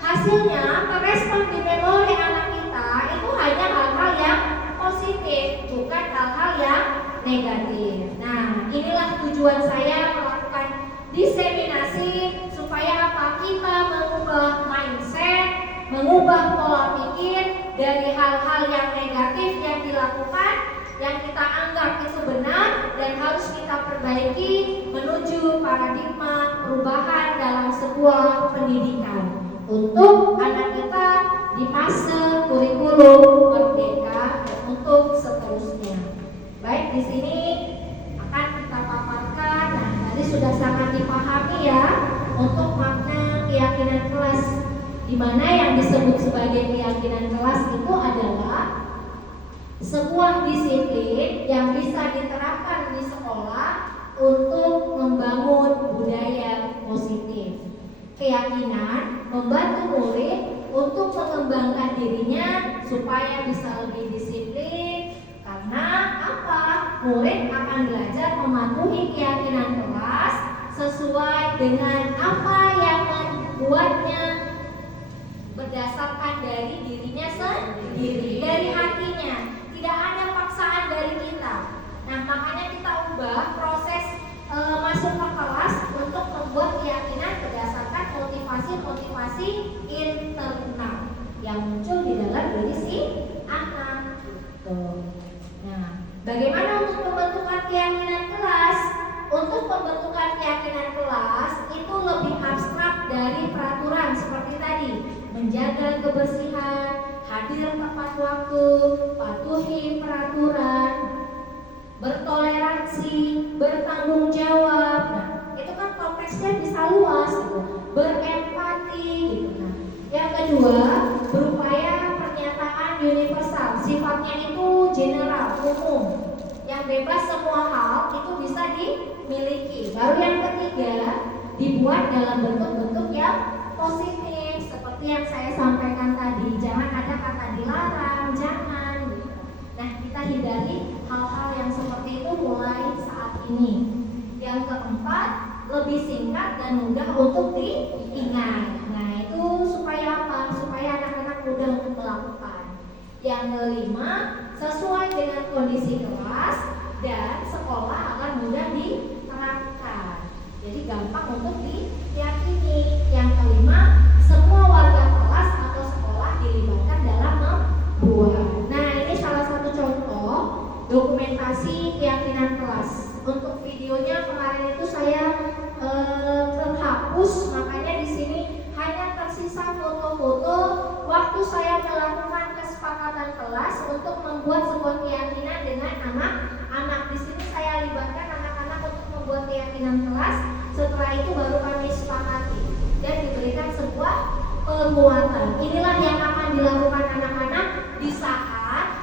Hasilnya merespon di memori anak kita itu hanya hal-hal yang positif, bukan hal-hal yang negatif. Nah, inilah tujuan saya melakukan diseminasi supaya apa? Kita mengubah mindset, mengubah pola pikir dari hal-hal yang negatif yang dilakukan, yang kita anggap itu benar dan harus kita perbaiki menuju paradigma perubahan dalam sebuah pendidikan untuk anak kita di fase kurikulum merdeka dan untuk seterusnya. Baik, di sini akan kita paparkan. Nah, tadi sudah sangat dipahami ya untuk makna keyakinan kelas, di mana yang disebut sebagai keyakinan kelas itu adalah sebuah disiplin yang bisa diterapkan di sekolah untuk membangun budaya positif. Keyakinan membantu murid untuk mengembangkan dirinya supaya bisa lebih disiplin. Karena apa? Murid akan belajar mematuhi keyakinan kelas sesuai dengan apa yang membuatnya berdasarkan dari dirinya sendiri, dari hatinya. Tidak ada paksaan dari kita. Nah, makanya kita ubah proses masuk ke kelas untuk membuat keyakinan berdasarkan motivasi-motivasi internal yang muncul di dalam diri si anak. Nah, bagaimana untuk pembentukan keyakinan kelas? Untuk pembentukan keyakinan kelas itu lebih abstrak dari peraturan seperti tadi, menjaga kebersihan, hadir tepat waktu, patuhi peraturan, bertoleransi, bertanggung jawab. Nah, itu kan konteksnya bisa luas gitu. Berempati gitu. Nah, yang kedua, berupaya pernyataan universal, sifatnya itu general, umum, yang bebas semua hal itu bisa dimiliki. Baru yang ketiga, dibuat dalam bentuk-bentuk yang positif seperti yang saya sampaikan tadi. Jangan ada kata dilarang, jangan gitu. Nah, kita hindari hal-hal yang seperti itu mulai saat ini. Yang keempat, lebih singkat dan mudah untuk diingat. Nah, itu supaya apa? Supaya anak-anak mudah untuk melakukan. Yang kelima, sesuai dengan kondisi kelas dan sekolah agar mudah diterapkan. Jadi gampang untuk diyakini. Yang kelima, semua warga kelas atau sekolah dilibatkan dalam membuat. Nah, ini salah satu contoh dokumentasi keyakinan kelas. Untuk videonya kemarin itu saya terhapus, makanya di sini hanya tersisa foto-foto waktu saya melakukan kesepakatan kelas untuk membuat sebuah keyakinan dengan anak-anak. Di sini saya libatkan anak-anak untuk membuat keyakinan kelas. Setelah itu baru kami sepakati dan diberikan sebuah penguatan. Inilah yang akan dilakukan anak-anak di saat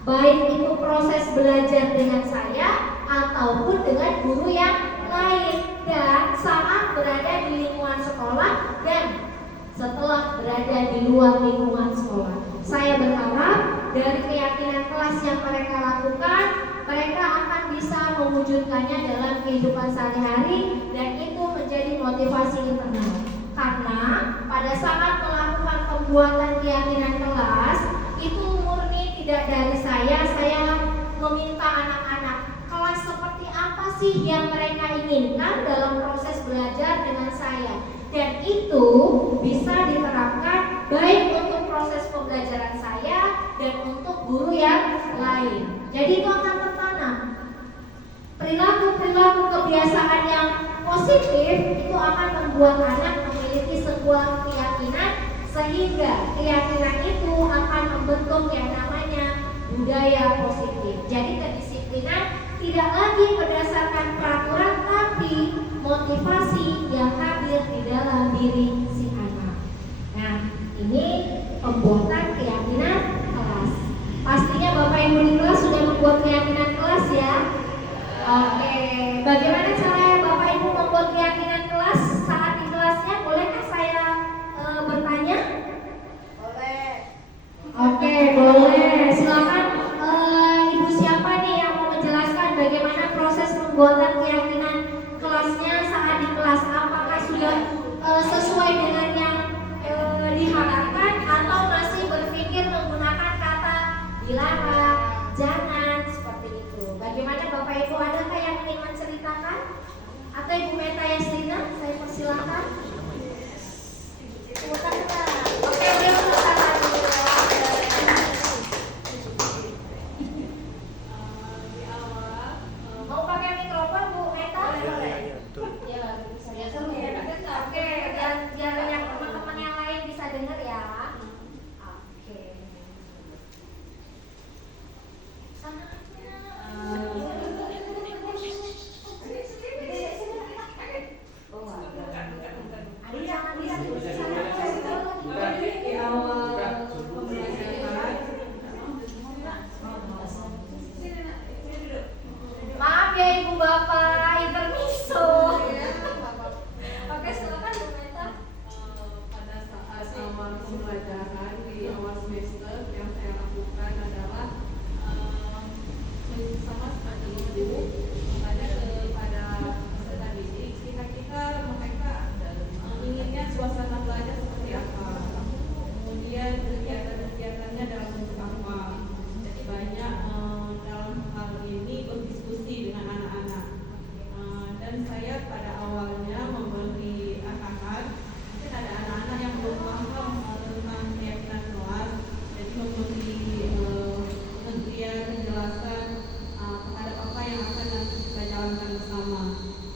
baik itu proses belajar dengan saya ataupun dengan guru yang lain, dan saat berada di lingkungan sekolah dan setelah berada di luar lingkungan sekolah. Saya berharap dari keyakinan kelas yang mereka lakukan, mereka akan bisa mewujudkannya dalam kehidupan sehari-hari dan itu menjadi motivasi internal. Karena pada saat melakukan pembuatan keyakinan kelas, itu murni tidak dari saya meminta anak-anak kelas seperti apa sih yang mereka inginkan dalam proses belajar dengan saya, dan itu bisa diterapkan baik untuk proses pembelajaran saya dan untuk guru yang lain. Jadi itu akan tertanam perilaku-perilaku kebiasaan yang positif, itu akan membuat anak memiliki sebuah keyakinan, sehingga keyakinan itu akan membentuk yang namanya budaya positif. Jadi kedisiplinan tidak lagi berdasarkan peraturan, tapi motivasi yang hadir di dalam diri si anak. Nah, ini pembuatan keyakinan kelas. Pastinya Bapak Ibu di kelas sudah membuat keyakinan kelas ya. Oke, bagaimana caranya Bapak Ibu membuat keyakinan kelas saat di kelasnya? Bolehkah saya bertanya? Boleh. Oke, boleh. Silakan Ibu siapa nih yang mau menjelaskan bagaimana proses pembuatan keyakinan kelasnya saat di kelas? Apakah sudah sesuai dengan yang diharapkan atau masih berpikir menggunakan kata dilarang, jangan, seperti itu? Bagaimana Bapak Ibu, adakah yang ingin menceritakan? Atau Ibu Meta Yaslina? Saya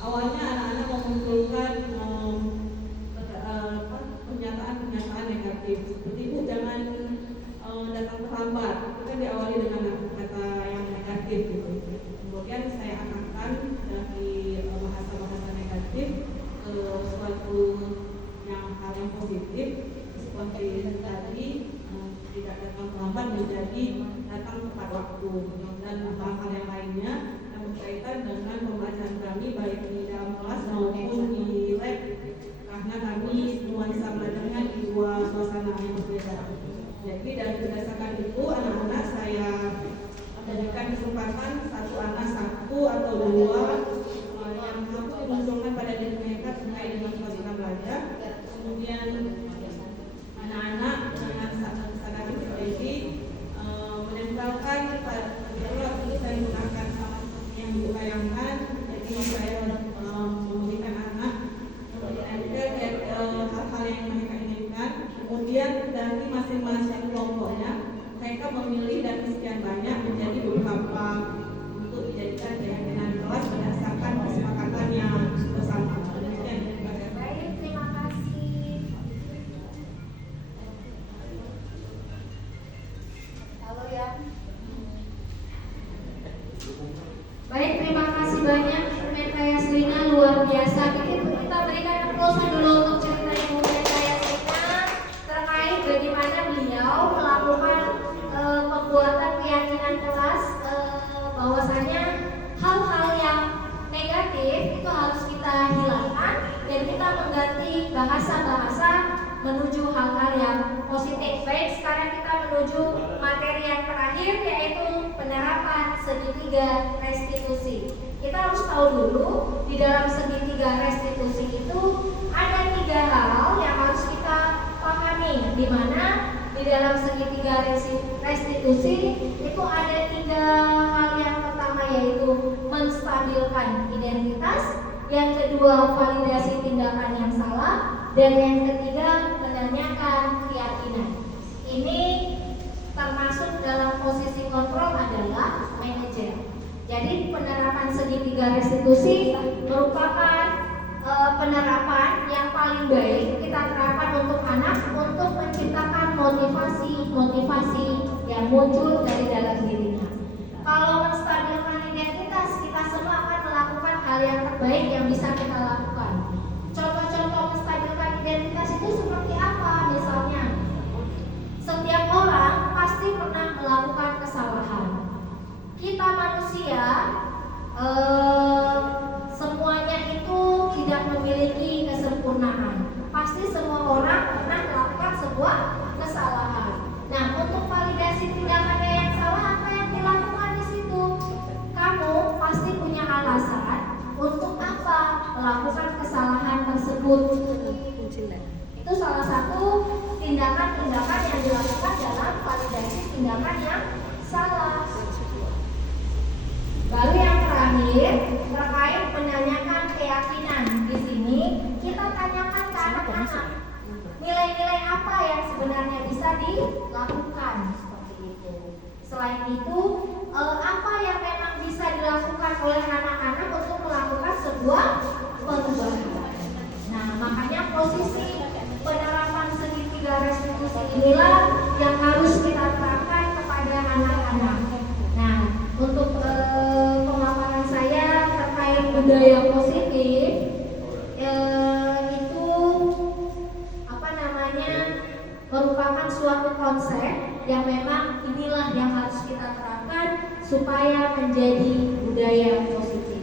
awalnya anak-anak memunculkan pernyataan negatif seperti itu, jangan datang terlambat. Itu kan diawali dengan kata yang negatif gitu. Kemudian saya arahkan dari bahasa-bahasa negatif ke suatu hal yang positif seperti tadi, tidak datang terlambat menjadi datang tepat waktu, dan hal-hal yang lainnya yang berkaitan dengan pembelajaran kami baik di dalam kelas maupun di lab, karena kami nuansa belajarnya di dua suasana yang berbeda. Jadi dari berdasarkan itu anak-anak saya berikan kesempatan satu atau dua yang harus dimunculkan pada diri mereka terkait dengan suasana belajar. Kemudian anak-anak dengan kesadaran seperti menempelkan pada itu saya menggunakan sama yang dibayangkan. Jadi saya memberikan anak hal-hal yang mereka inginkan. Kemudian dari masing-masing kelompoknya mereka memilih dari sekian banyak menjadi beberapa untuk dijadikan keyakinan kelas berdasarkan kesepakatan yang bersama. Baik, terima kasih. Halo ya. Baik, terima kasih banyak Meta Yaslina, luar biasa. Kita berikan applause dulu untuk cerita Ibu Meta Yaslina terkait bagaimana beliau melakukan pembuatan keyakinan kelas, bahwasanya hal-hal yang negatif itu harus kita hilangkan dan kita mengganti bahasa-bahasa menuju hal-hal yang positif. Baik, sekarang kita menuju materi yang terakhir, yaitu penerapan segitiga restitusi. Kita harus tahu dulu di dalam segitiga restitusi itu ada 3 hal yang harus kita pahami, di mana di dalam segitiga restitusi itu ada 3 hal. Yang pertama yaitu menstabilkan identitas, yang kedua validasi tindakan yang salah, dan yang ketiga menanyakan keyakinan. Ini termasuk dalam posisi kontrol adalah manajer. Jadi penerapan segitiga restitusi merupakan penerapan yang paling baik kita terapkan untuk anak untuk menciptakan motivasi yang muncul dari dalam dirinya. Kalau menstabilkan identitas, kita semua akan melakukan hal yang terbaik yang bisa kita lakukan. Contoh-contoh menstabilkan identitas itu seperti apa? Misalnya, setiap orang pasti pernah melakukan kesalahan. Kita manusia semuanya itu tidak memiliki kesempurnaan. Pasti semua orang pernah melakukan sebuah kesalahan. Nah, untuk validasi tindakannya yang salah, apa yang dilakukan di situ? Kamu pasti punya alasan untuk apa melakukan kesalahan tersebut. Itu salah satu tindakan-tindakan yang dilakukan dalam validasi tindakan yang salah. Baru yang terakhir terkait menanyakan keyakinan. Di sini kita tanyakan ke anak-anak nilai-nilai apa yang sebenarnya bisa dilakukan seperti itu. Selain itu, apa yang memang bisa dilakukan oleh anak-anak untuk melakukan sebuah perubahan. Nah, makanya posisi penerapan segitiga restitusi inilah yang harus kita terapkan kepada anak-anak. Nah, untuk pemaparan saya terkait budaya positif, itu merupakan suatu konsep yang memang inilah yang harus kita terapkan supaya menjadi budaya positif.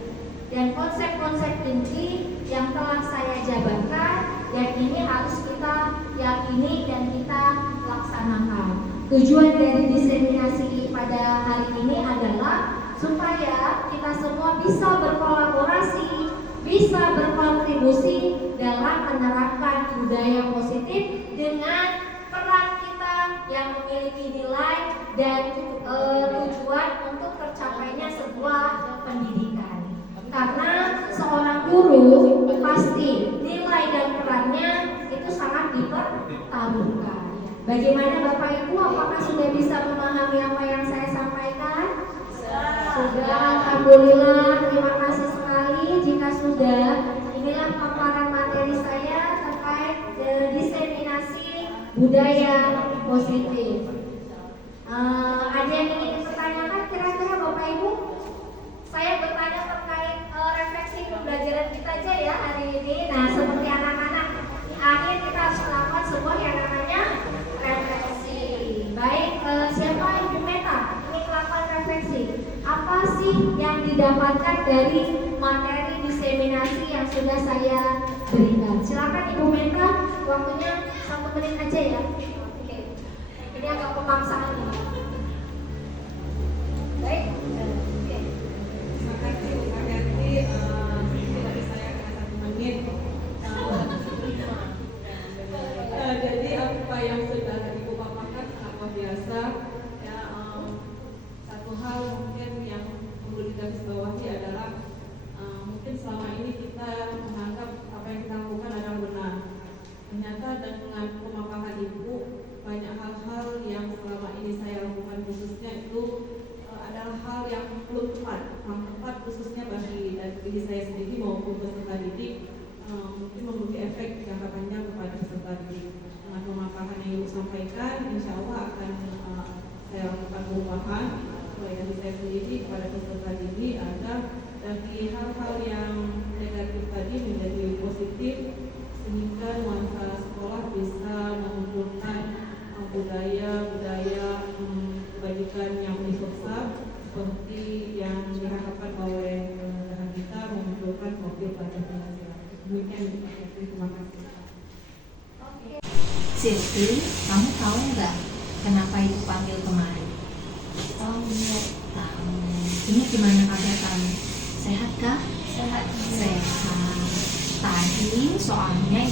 Dan konsep-konsep inti yang telah saya jabarkan dan ini harus kita yakini dan kita laksanakan. Tujuan dari diseminasi pada hari ini adalah supaya kita semua bisa berkolaborasi, bisa berkontribusi dalam menerapkan budaya positif dengan peran kita yang memiliki nilai dan tujuan untuk tercapainya sebuah pendidikan. Karena seorang guru pasti nilai dan perannya itu sangat dipertaruhkan. Bagaimana Bapak Ibu, apakah sudah bisa memahami apa yang saya sampaikan? Sudah, alhamdulillah, terima kasih sekali. Jika sudah. Inilah paparan materi saya terkait diseminasi budaya positif. Ada yang ingin dipertanyakan kira-kira Bapak Ibu? Saya bertanya terkait refleksi pembelajaran kita aja ya hari ini. Nah, seperti anak-anak, di akhir kita harus melakukan sebuah yang namanya refleksi. Baik, siapa Ibu Meta ingin melakukan refleksi? Apa sih yang didapatkan dari materi diseminasi yang sudah saya berikan? Silakan Ibu Meta, waktunya 1 menit aja ya. Oke, ini agak pemaksaan nih. Baik. Oke. Terima kasih Bu Karyanti. Dari saya kena 1 menit. Jadi apa yang sudah Ibu paparkan sangat luar biasa. Ya, satu hal mungkin yang perlu digarisbawahi adalah mungkin selama ini kita menganggap apa yang kita lakukan adalah benar. Ternyata dengan pemaparan Ibu, banyak hal-hal yang selama ini saya lakukan khususnya itu adalah hal yang belum tepat, khususnya bagi diri saya sendiri maupun peserta didik, mungkin memberi efek jangka panjang kepada peserta didik. Dengan pemaparan yang Ibu sampaikan, insya Allah akan saya lakukan perubahan mulai dari saya sendiri kepada peserta didik agar dari hal-hal yang negatif tadi menjadi positif, sehingga nuansa sekolah bisa menunjukkan budaya kebajikan yang universal seperti yang diharapkan oleh negara kita, memunculkan profil pelajar Pancasila. Demikian, terima kasih. Siti, kamu tahu nggak kenapa Ibu panggil kemarin? Oh iya. Tahu. Ini gimana kabar kamu? Sehat kah? Sehat. Sehat. Tadi soalnya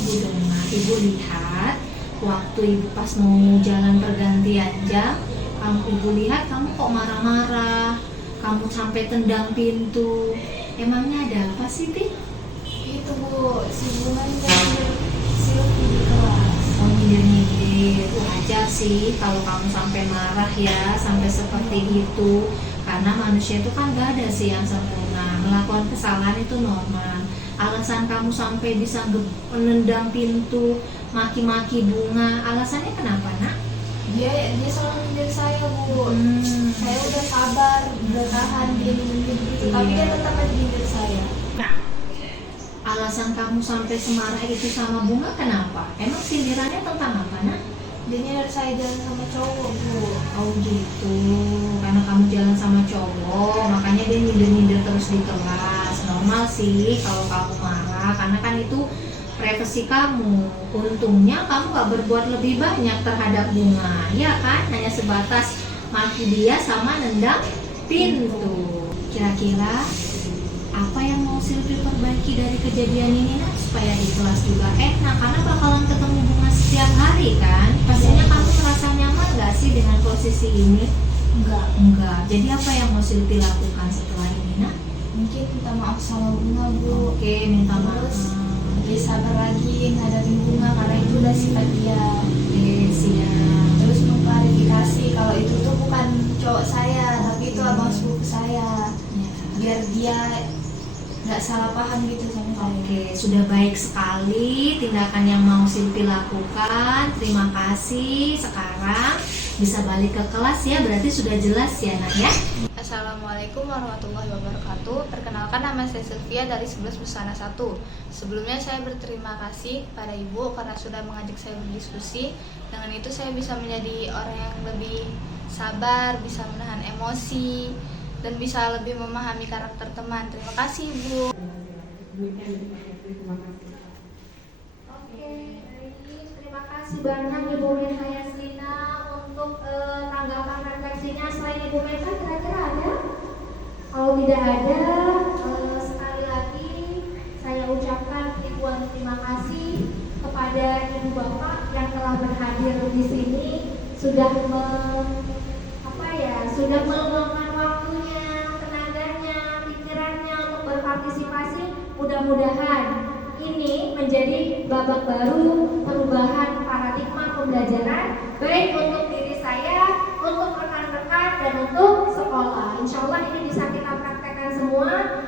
Ibu lihat waktu Ibu pas mau jalan pergantian jam, Ibu lihat kamu kok marah-marah, kamu sampai tendang pintu. Emangnya ada apa sih, Ti? Itu Bu, si Bunga nyindir Silvi di kelas. Oh, nyindir-nyindir. Wajar sih kalau kamu sampai marah ya, sampai seperti itu. Karena manusia itu kan gak ada sih yang sempurna. Melakukan kesalahan itu normal. Alasan kamu sampai bisa menendang pintu, maki-maki Bunga, alasannya kenapa, Nak? Dia selalu nyindir saya Bu. Saya udah sabar, udah tahan dia nyindir gitu, tapi dia tetap aja nyindir saya. Alasan kamu sampai semarah itu sama Bunga kenapa? Emang sindirannya tentang apa, Nak? Dia nyindir saya jalan sama cowok Bu. Oh gitu, karena kamu jalan sama cowok, makanya dia nyindir-nyindir terus di kelas. Normal sih kalau kamu marah, karena kan itu privasi kamu. Untungnya kamu gak berbuat lebih banyak terhadap Bunga, ya kan? Hanya sebatas maki dia sama nendang pintu. Kira-kira apa yang mau Silvi perbaiki dari kejadian ini, Nak? Supaya di kelas juga enak, karena bakalan ketemu Bunga setiap hari kan? Pastinya kamu merasa nyaman gak sih dengan posisi ini? Enggak. Jadi apa yang mau Silvi lakukan setelah ini, Nak? Mungkin minta maaf sama Bunga Bu. Oke, minta maaf. Terus dia sabar lagi ngadapin Bunga karena itu udah sifat dia. Oke, siap. Terus mengklarifikasi kalau itu tuh bukan cowok saya, tapi itu abang sepupu saya. Ya. Biar dia nggak salah paham gitu sama saya. Oke, sudah baik sekali tindakan yang mau Silvi lakukan. Terima kasih. Sekarang bisa balik ke kelas ya, berarti sudah jelas ya, Nak ya. Assalamualaikum warahmatullahi wabarakatuh. Perkenalkan, nama saya Sylvia dari 11 Busana 1. Sebelumnya saya berterima kasih pada Ibu karena sudah mengajak saya berdiskusi. Dengan itu saya bisa menjadi orang yang lebih sabar, bisa menahan emosi, dan bisa lebih memahami karakter teman. Terima kasih Ibu. Demikian, terima kasih. Oke, baik. Terima kasih banyak Ibu Meta Yaslina untuk tanggapan refleksinya. Selain Ibu Meta, kira-kira ada? Kalau tidak ada, sekali lagi saya ucapkan ribuan terima kasih kepada Ibu Bapak yang telah berhadir di sini, sudah sudah meluangkan waktunya, tenaganya, pikirannya untuk berpartisipasi. Mudah-mudahan ini menjadi babak baru perubahan paradigma pembelajaran, baik untuk diri saya, untuk rekan-rekan, dan untuk sekolah. Insya Allah ini bisa kita praktekkan semua